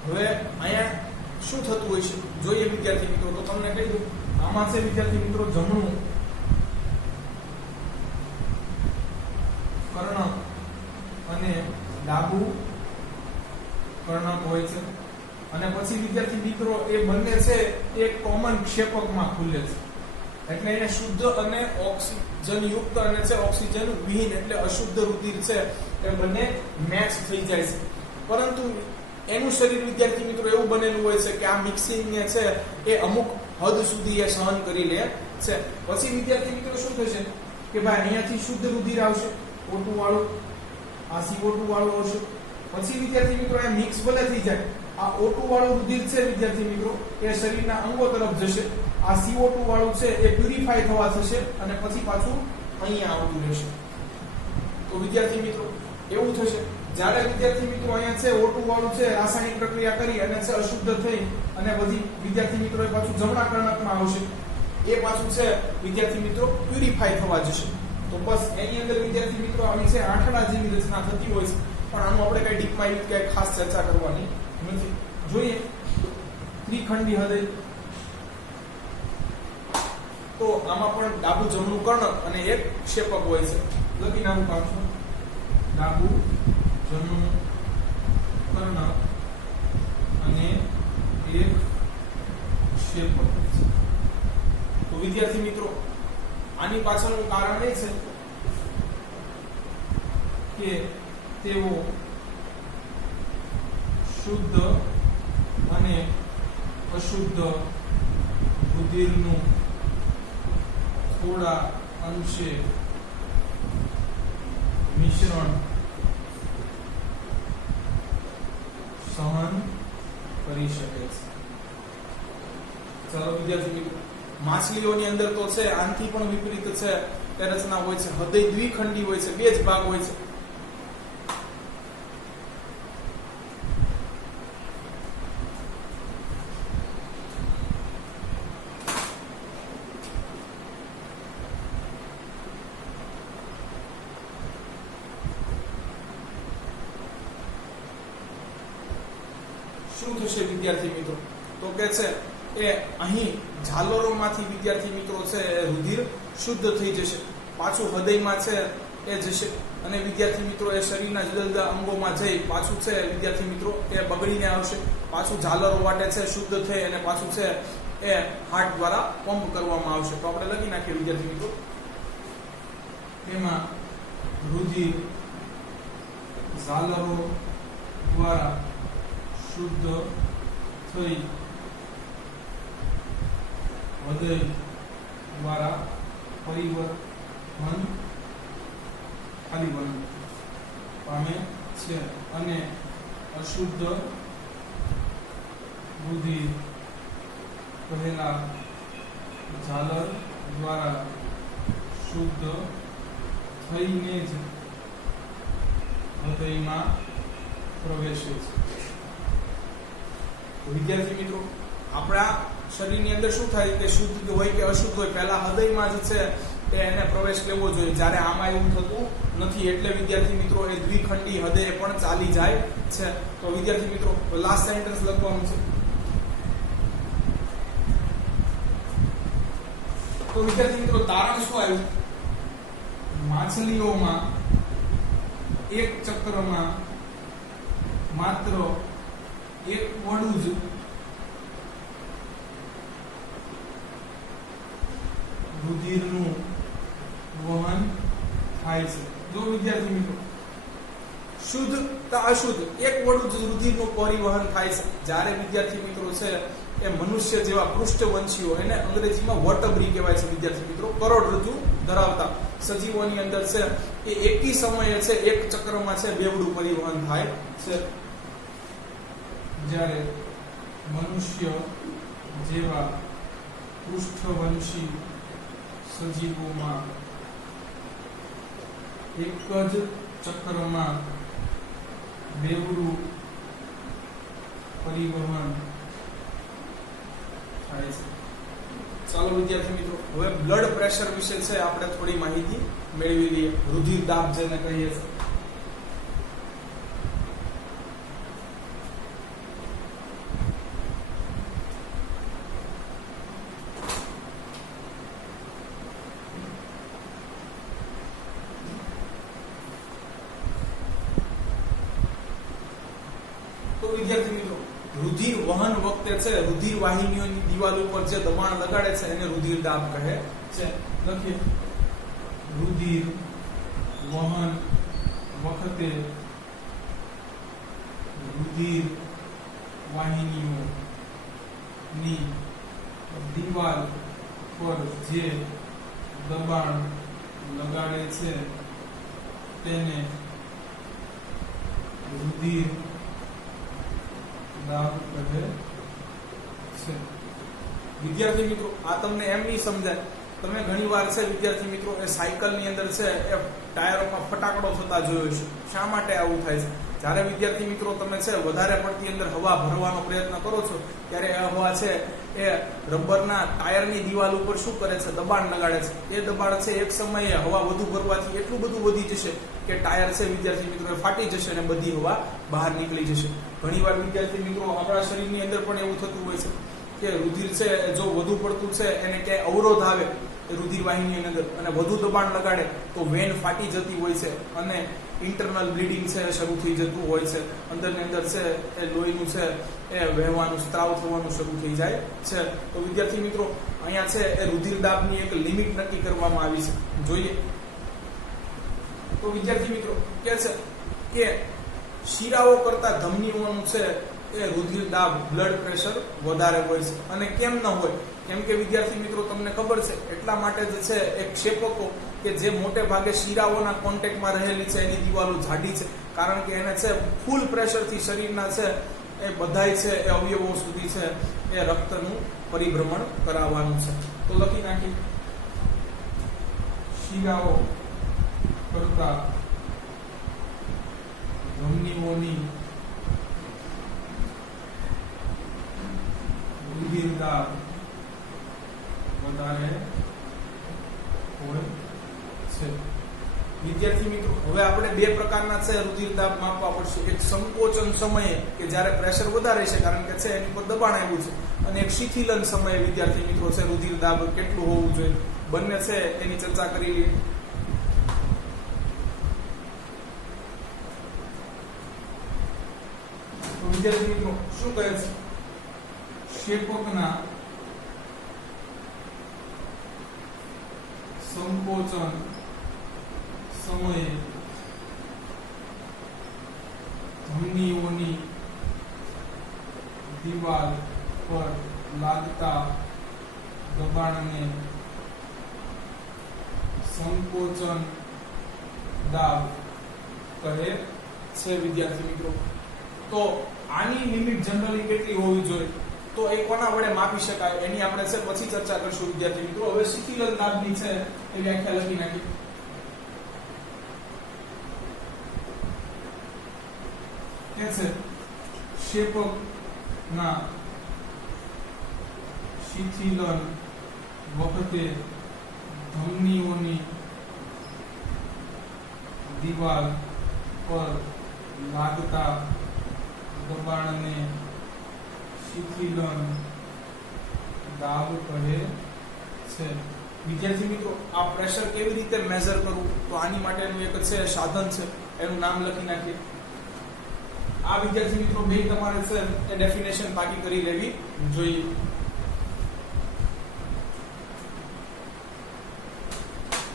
હવે અહીંયા શું થતું હોય છે જોઈએ વિદ્યાર્થી મિત્રો. તો તમને કહી દઉં, આમાં છે વિદ્યાર્થી મિત્રો જમણું કર્ણક અને ડાબું કર્ણક હોય છે. અને પછી વિદ્યાર્થી મિત્રો એ બંને છે એક કોમન ક્ષેપકમાં ખુલે છે. એટલે એને શુદ્ધ અને ઓક્સિજન યુક્ત અને છે ઓક્સિજન વિહીન એટલે અશુદ્ધ રુધિર છે એ બંને મેચ થઈ જાય છે. પરંતુ એનું શરીર વિદ્યાર્થી મિત્રો એવું બનેલું હોય છે કે આ મિક્સિંગ ને છે એ અમુક હદ સુધી એ સહન કરી લે છે. પછી વિદ્યાર્થી મિત્રો શું થશે કે ભાઈ અહીંયાથી શુદ્ધ રુધિર આવશે O2 વાળું, આ CO2 વાળું આવશે. પછી વિદ્યાર્થી મિત્રો આ મિક્સ ભલે થઈ જાય, આ O2 વાળું રુધિર છે વિદ્યાર્થી મિત્રો એ શરીરના અંગો તરફ જશે. આ CO2 વાળું છે એ પ્યુરિફાય થવા થશે અને પછી પાછું અહીંયા આવતું રહેશે. તો વિદ્યાર્થી મિત્રો એવું થશે જ્યારે વિદ્યાર્થી મિત્રો અહીંયા છે O2 વાળું છે રાસાયણિક પ્રક્રિયા કરી અને છે અશુદ્ધ થઈ અને બધી વિદ્યાર્થી મિત્રો એ પાછું જમણા કર્ણકમાં આવશે. એ પાછું છે વિદ્યાર્થી મિત્રો પ્યુરિફાય થવા જશે. તો બસ એની અંદર વિદ્યાર્થી મિત્રો આવી છે આંઠડા જેવી રચના થતી હોય છે. પણ આનું આપણે કઈ ડીપમાં એવી કઈ ખાસ ચર્ચા કરવાની નથી. જોઈએ ત્રિખંડી હૃદય. તો આમાં પણ ડાબુ જમણું કર્ણક અને એક ક્ષેપક હોય છે. લખી નાખું કામ છું, ડાબુ જમણું કર્ણક અને એક ક્ષેપક. તો વિદ્યાર્થી મિત્રો આની પાછળનું કારણ એ છે કે તેઓ શુદ્ધ અને અશુદ્ધ રુધિરનું થોડા અંશે મિશ્રણ સહન કરી શકે છે. ચાલો વિદ્યાર્થી મિત્રો, માછલીઓની અંદર તો છે આનથી પણ વિપરીત છે એ રચના હોય છે. હૃદય દ્વિખંડી હોય છે, 2 જ ભાગ હોય છે. શું થશે વિદ્યાર્થી મિત્રો? તો કે છે એ અહીં ઝાલરોમાંથી વિદ્યાર્થી મિત્રો છે રુધિર શુદ્ધ થઈ જશે, પાછું હૃદયમાં છે એ જશે અને વિદ્યાર્થી મિત્રો એ શરીરના જુદા જુદા અંગોમાં જઈ પાછું છે વિદ્યાર્થી મિત્રો એ બગડીને આવશે. પાછું ઝાલરો વાટે છે શુદ્ધ થઈ અને પાછું છે એ હાર્ટ દ્વારા પંપ કરવામાં આવશે. તો આપણે લખી નાખીએ વિદ્યાર્થી મિત્રો, એમાં રુધિર ઝાલરો દ્વારા શુદ્ધ થઈ હૃદય દ્વારા પરિવર્તન પામે છે અને અશુદ્ધ રુધિર પહેલા ઝાલર દ્વારા શુદ્ધ થઈને જ હૃદયમાં પ્રવેશે છે. વિદ્યાર્થી મિત્રો આપણા શરીરની અંદર શું થાય કે શુદ્ધ હોય કે અશુદ્ધ હોય પહેલા હૃદયમાં જ છે એ એને પ્રવેશ લેવો જોઈએ. જ્યારે આમાં એવું થતું નથી. એટલે વિદ્યાર્થી મિત્રો એ દ્વિખંડી હૃદય પણ ચાલી જાય છે. તો વિદ્યાર્થી મિત્રો લાસ્ટ સેન્ટેન્સ લખવાનું છે. તો વિદ્યાર્થી મિત્રો તારણ શું આવ્યું? માછલીઓમાં એક ચક્રમાં માત્ર એક વડું જ રુધિરનું વહન થાય છે. જો વિદ્યાર્થી મિત્રો શુદ્ધ કે અશુદ્ધ એક વડું જ રુધિરનું પરિવહન થાય છે. જ્યારે વિદ્યાર્થી મિત્રો છે એ મનુષ્ય જેવા પૃષ્ઠવંશીઓ, એને અંગ્રેજીમાં વર્ટેબ્રી કહેવાય છે વિદ્યાર્થી મિત્રો, કરોડરજ્જુ ધરાવતા સજીવોની અંદર છે એ એકી સમયે છે એક ચક્રમાં છે બેવડું પરિવહન થાય છે. જ્યારે મનુષ્ય જેવા પૃષ્ઠવંશી સજીવોમાં એક જ ચક્રમાં બેવડું પરિવહન થાય છે. ચાલો વિદ્યાર્થી મિત્રો હવે બ્લડ પ્રેશર વિશે છે આપણે થોડી માહિતી મેળવી લઈએ. રુધિર દાબ જેને કહીએ છીએ. વિદ્યાર્થી મિત્રો રુધિર વહન વખતે છે રુધિર વાહિનીઓની દિવાલ ઉપર જે દબાણ લગાડે છે એને રુધિર દાબ કહે છે. લખીએ રુધિર વહન વખતે રુધિર વાહિનીઓની દિવાલ પર જે દબાણ લગાડે છે તેને રુધિર દાબ કહે છે. વિદ્યાર્થી મિત્રો આ તમને એમ નહીં સમજાય, તમે ઘણી વાર છે વિદ્યાર્થી મિત્રો એ સાયકલની અંદર છે એ ટાયરોમાં ફટાકડો થતા જોયો છે. શા માટે આવું થાય છે? જ્યારે વિદ્યાર્થી મિત્રો તમે છે વધારે પડતી અંદર હવા ભરવાનો પ્રયત્ન કરો છો ત્યારે આ હવા છે એ રબરના ટાયરની દિવાલ ઉપર શું કરે છે? દબાણ લગાડે છે. એ દબાણ છે એક સમયે હવા વધુ ભરવાથી એટલું બધું વધી જશે કે ટાયર છે વિદ્યાર્થી મિત્રો એ ફાટી જશે અને બધી હવા બહાર નીકળી જશે. ઘણીવાર વિદ્યાર્થી મિત્રો આપણા શરીરની અંદર પણ એવું થતું હોય છે કે રુધિર છે જો વધુ પડતું છે એને ક્યાંય અવરોધ આવે રુધિર વાહિનીની અંદર અને વધુ દબાણ લગાડે તો વેન ફાટી જતી હોય છે અને ઇન્ટરનલ બ્લીડિંગ છે શરૂ થઈ જતું હોય છે. અંદરની અંદર છે એ લોહીનું છે એ વહેવાનું, સ્ત્રાવ થવાનું શરૂ થઈ જાય છે. તો વિદ્યાર્થી મિત્રો અહીંયા છે એ રુધિર દાબની એક લિમિટ નક્કી કરવામાં આવી છે. જોઈએ તો વિદ્યાર્થી મિત્રો કે છે કે શિરાઓ કરતા ધમનીઓનું છે એ રુધિર દાબ, બ્લડ પ્રેશર વધારે હોય છે. અને કેમ ન હોય? કેમ કે વિદ્યાર્થી મિત્રો તમને ખબર છે એટલા માટે જ છે એક ક્ષેપકો કે જે મોટે ભાગે શિરાઓના કોન્ટેક્ટમાં રહેલી છે એની દિવાલો જાડી છે, કારણ કે એને છે ફૂલ પ્રેશરથી શરીરના છે એ બધાય છે એ અવયવો સુધી છે એ રક્તનું પરિભ્રમણ કરાવવાનું છે. તો લખી નાખી શિરાઓ કરતા ધમનીઓની રુધિર દાબ વધારે હોય છે. વિદ્યાર્થી મિત્રો હવે આપણે બે પ્રકારના છે રુધિર દાબ માપવા પડશે. એક સંકોચન સમયે કે જ્યારે પ્રેશર વધારે છે કારણ કે છે એની પર દબાણ આવ્યું છે, અને એક શિથિલન સમયે વિદ્યાર્થી મિત્રો છે રુધિર દાબ કેટલું હોવું જોઈએ. બંને છે એની ચર્ચા કરી લઈએ. વિદ્યાર્થી મિત્રો શું કહે છે? ક્ષેપકના સંકોચન સમયે ધમનીઓની દિવાલ પર લાગતા દબાણને સંકોચન દાબ કહે છે. વિદ્યાર્થી મિત્રો તો આની લિમિટ જનરલી કેટલી હોવી જોઈએ, તો એ કોના વડે માપી શકાય એની આપણે છે પછી ચર્ચા કરશું વિદ્યાર્થી મિત્રો. હવે શિથિલન દાબની છે એ વ્યાખ્યા લખી નાખી. કે છે ક્ષેપકના શિથિલન વખતે ધમનીઓની દિવાલ પર લાગતા દબાણને શિથિલન દાબ કહે છે. વિદ્યાર્થી મિત્રો આ પ્રેશર કેવી રીતે મેઝર કરવું? તો આની માટેનું એક છે સાધન છે એનું નામ લખી નાખીએ. આ વિદ્યાર્થી મિત્રો બે તમારે છે એ ડેફિનેશન પાકી કરી લેવી જોઈએ.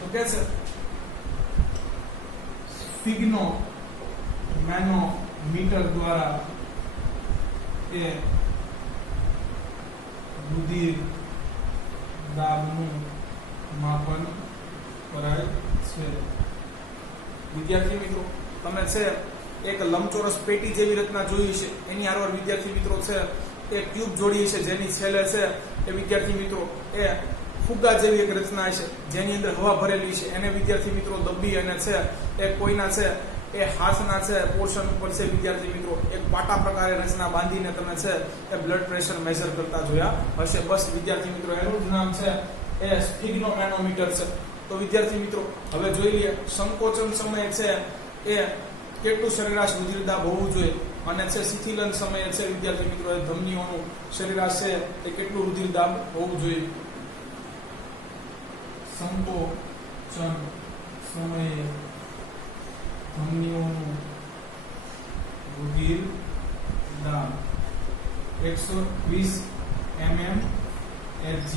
ઓકે સર, સ્ફિગ્નો મેનોમીટર દ્વારા એ રુધિર દાબનું માપન કરાય છે. વિદ્યાર્થી મિત્રો તમે છે એક લંબચોરસ પેટી જેવી રચના જોઈ છે, એની હારવાર વિદ્યાર્થી મિત્રો છે એક ટ્યુબ જોડી છે, જેની છેલ્લે છે એ વિદ્યાર્થી મિત્રો એ ફુગ્ગા જેવી એક રચના છે, જેની અંદર હવા ભરેલી છે. એને વિદ્યાર્થી મિત્રો દબી અને છે એ કોઈના છે એ હાથના છે પોર્શન ઉપર છે વિદ્યાર્થી મિત્રો એક પાટા પ્રકારે રચના બાંધીને તમે છે એ બ્લડ પ્રેશર મેઝર કરતા જોયા હશે. બસ વિદ્યાર્થી મિત્રો એનું જ નામ છે એ સ્ફિગ્નોમેનોમીટર છે. તો વિદ્યાર્થી મિત્રો હવે જોઈ લઈએ સંકોચન સમયે છે એ કેટલું સરેરાશ રુધિરદાબ હોવું જોઈએ, અને છે શિથિલન સમયે છે વિદ્યાર્થી મિત્રો એ ધમનીઓનું સરેરાશ છે એ કેટલું રુધિરદાબ હોવું જોઈએ. સંકોચન સમયે ધમનીઓનું રુધિરદાબ 120 mmHg.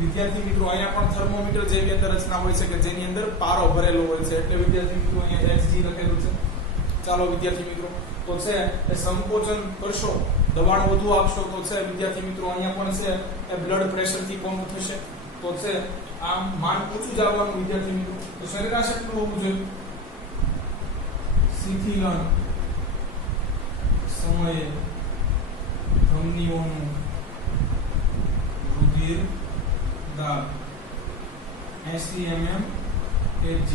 વિદ્યાર્થી મિત્રો અહીંયા પણ થર્મોમીટર જેવી અંદર રચના હોય છે કે જેની અંદર પારો ભરેલો હોય છે, એટલે વિદ્યાર્થી મિત્રો અહીંયા Hg લખેલું છે. ચાલો વિદ્યાર્થી મિત્રો તો છે એ સંકોચન કરશો, દબાણ વધુ આપશો તો છે વિદ્યાર્થી મિત્રો અહીંયા પણ છે એ બ્લડ પ્રેશર થી કોણ થશે, તો છે આ માન ઊંચું જવાનું વિદ્યાર્થી મિત્રો. તો સરેરાશ કેટલું હોવું જોઈએ? શિથિલન સમયે ધમનીઓનું રુધિર દાબ 80 mmHg.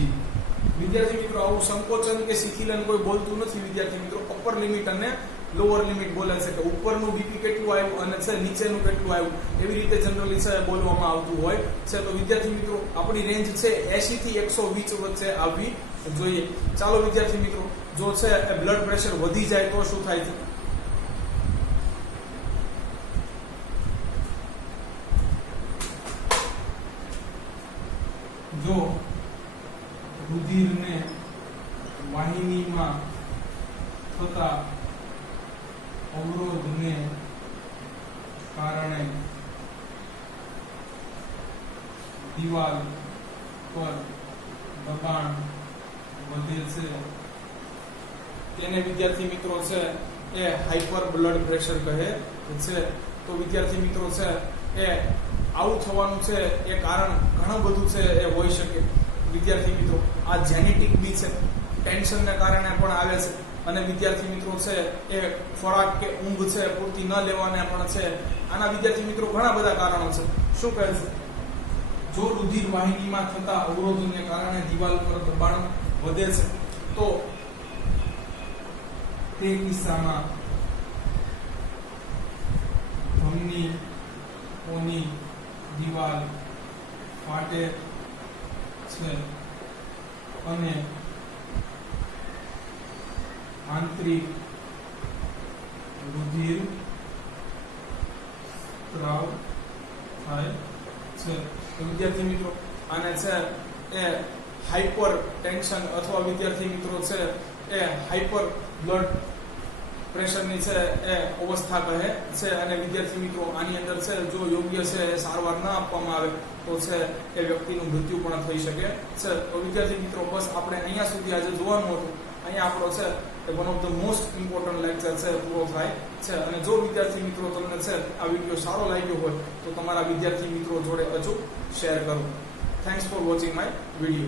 વિદ્યાર્થી મિત્રો આવું સંકોચન કે શિથિલન કોઈ બોલતું નથી વિદ્યાર્થી મિત્રો. અપર લિમિટ અને લોઅર લિમિટ બોલે છે કે ઉપરનું બીપી કેટલું આવ્યું અને છે નીચેનું કેટલું આવ્યું, એવી રીતે જનરલી છે બોલવામાં આવતું હોય છે. તો વિદ્યાર્થી મિત્રો આપણી રેન્જ છે 80 થી 120 વચ્ચે આવવી જોઈએ. ચાલો વિદ્યાર્થી મિત્રો જો છે એ બ્લડ પ્રેશર વધી જાય તો શું થાય છે? જો રુધિરને વાહિનીમાં થતા અવરોધને કારણે દિવાલ પર દબાણ વધે છે, તેને વિદ્યાર્થી મિત્રો છે એ હાઇપર બ્લડ પ્રેશર કહે છે. તો વિદ્યાર્થી મિત્રો છે એ આવું થવાનું છે એ કારણ ઘણું બધું છે એ હોઈ શકે વિદ્યાર્થી મિત્રો. આ જેનેટિક બી છે, ટેન્શનને કારણે પણ આવે છે, અને વિદ્યાર્થી મિત્રો છે એ ખોરાક કે ઊંઘ છે પૂરતી ન લેવાને પણ છે. આના વિદ્યાર્થી મિત્રો ઘણા બધા કારણો છે. શું કહે છે? જો રુધિર વાહિનીમાં થતા અવરોધોને કારણે દિવાલ પર દબાણ વધે છે તો તે કિસ્સામાં ધમનીઓની દિવાલ ફાટે છે અને આંતરિક રુધિર સ્ત્રાવ થાય છે. તો વિદ્યાર્થી મિત્રો આને છે એ હાઇપર ટેન્શન અથવા વિદ્યાર્થી મિત્રો છે એ હાઇપર બ્લડ પ્રેશરની છે એ અવસ્થા કહે છે. અને વિદ્યાર્થી મિત્રો આની અંદર છે જો યોગ્ય છે સારવાર ન આપવામાં આવે તો છે એ વ્યક્તિનું મૃત્યુ પણ થઈ શકે છે. તો વિદ્યાર્થી મિત્રો બસ આપણે અહીંયા સુધી આજે જોવાનું હતું. અહીંયા આપણો છે એ one of the most important lecture છે પૂરો થાય છે. અને જો વિદ્યાર્થી મિત્રો તમને છે આ વિડીયો સારો લાગ્યો હોય તો તમારા વિદ્યાર્થી મિત્રો જોડે અચૂક શેર કરો. Thanks for watching my video.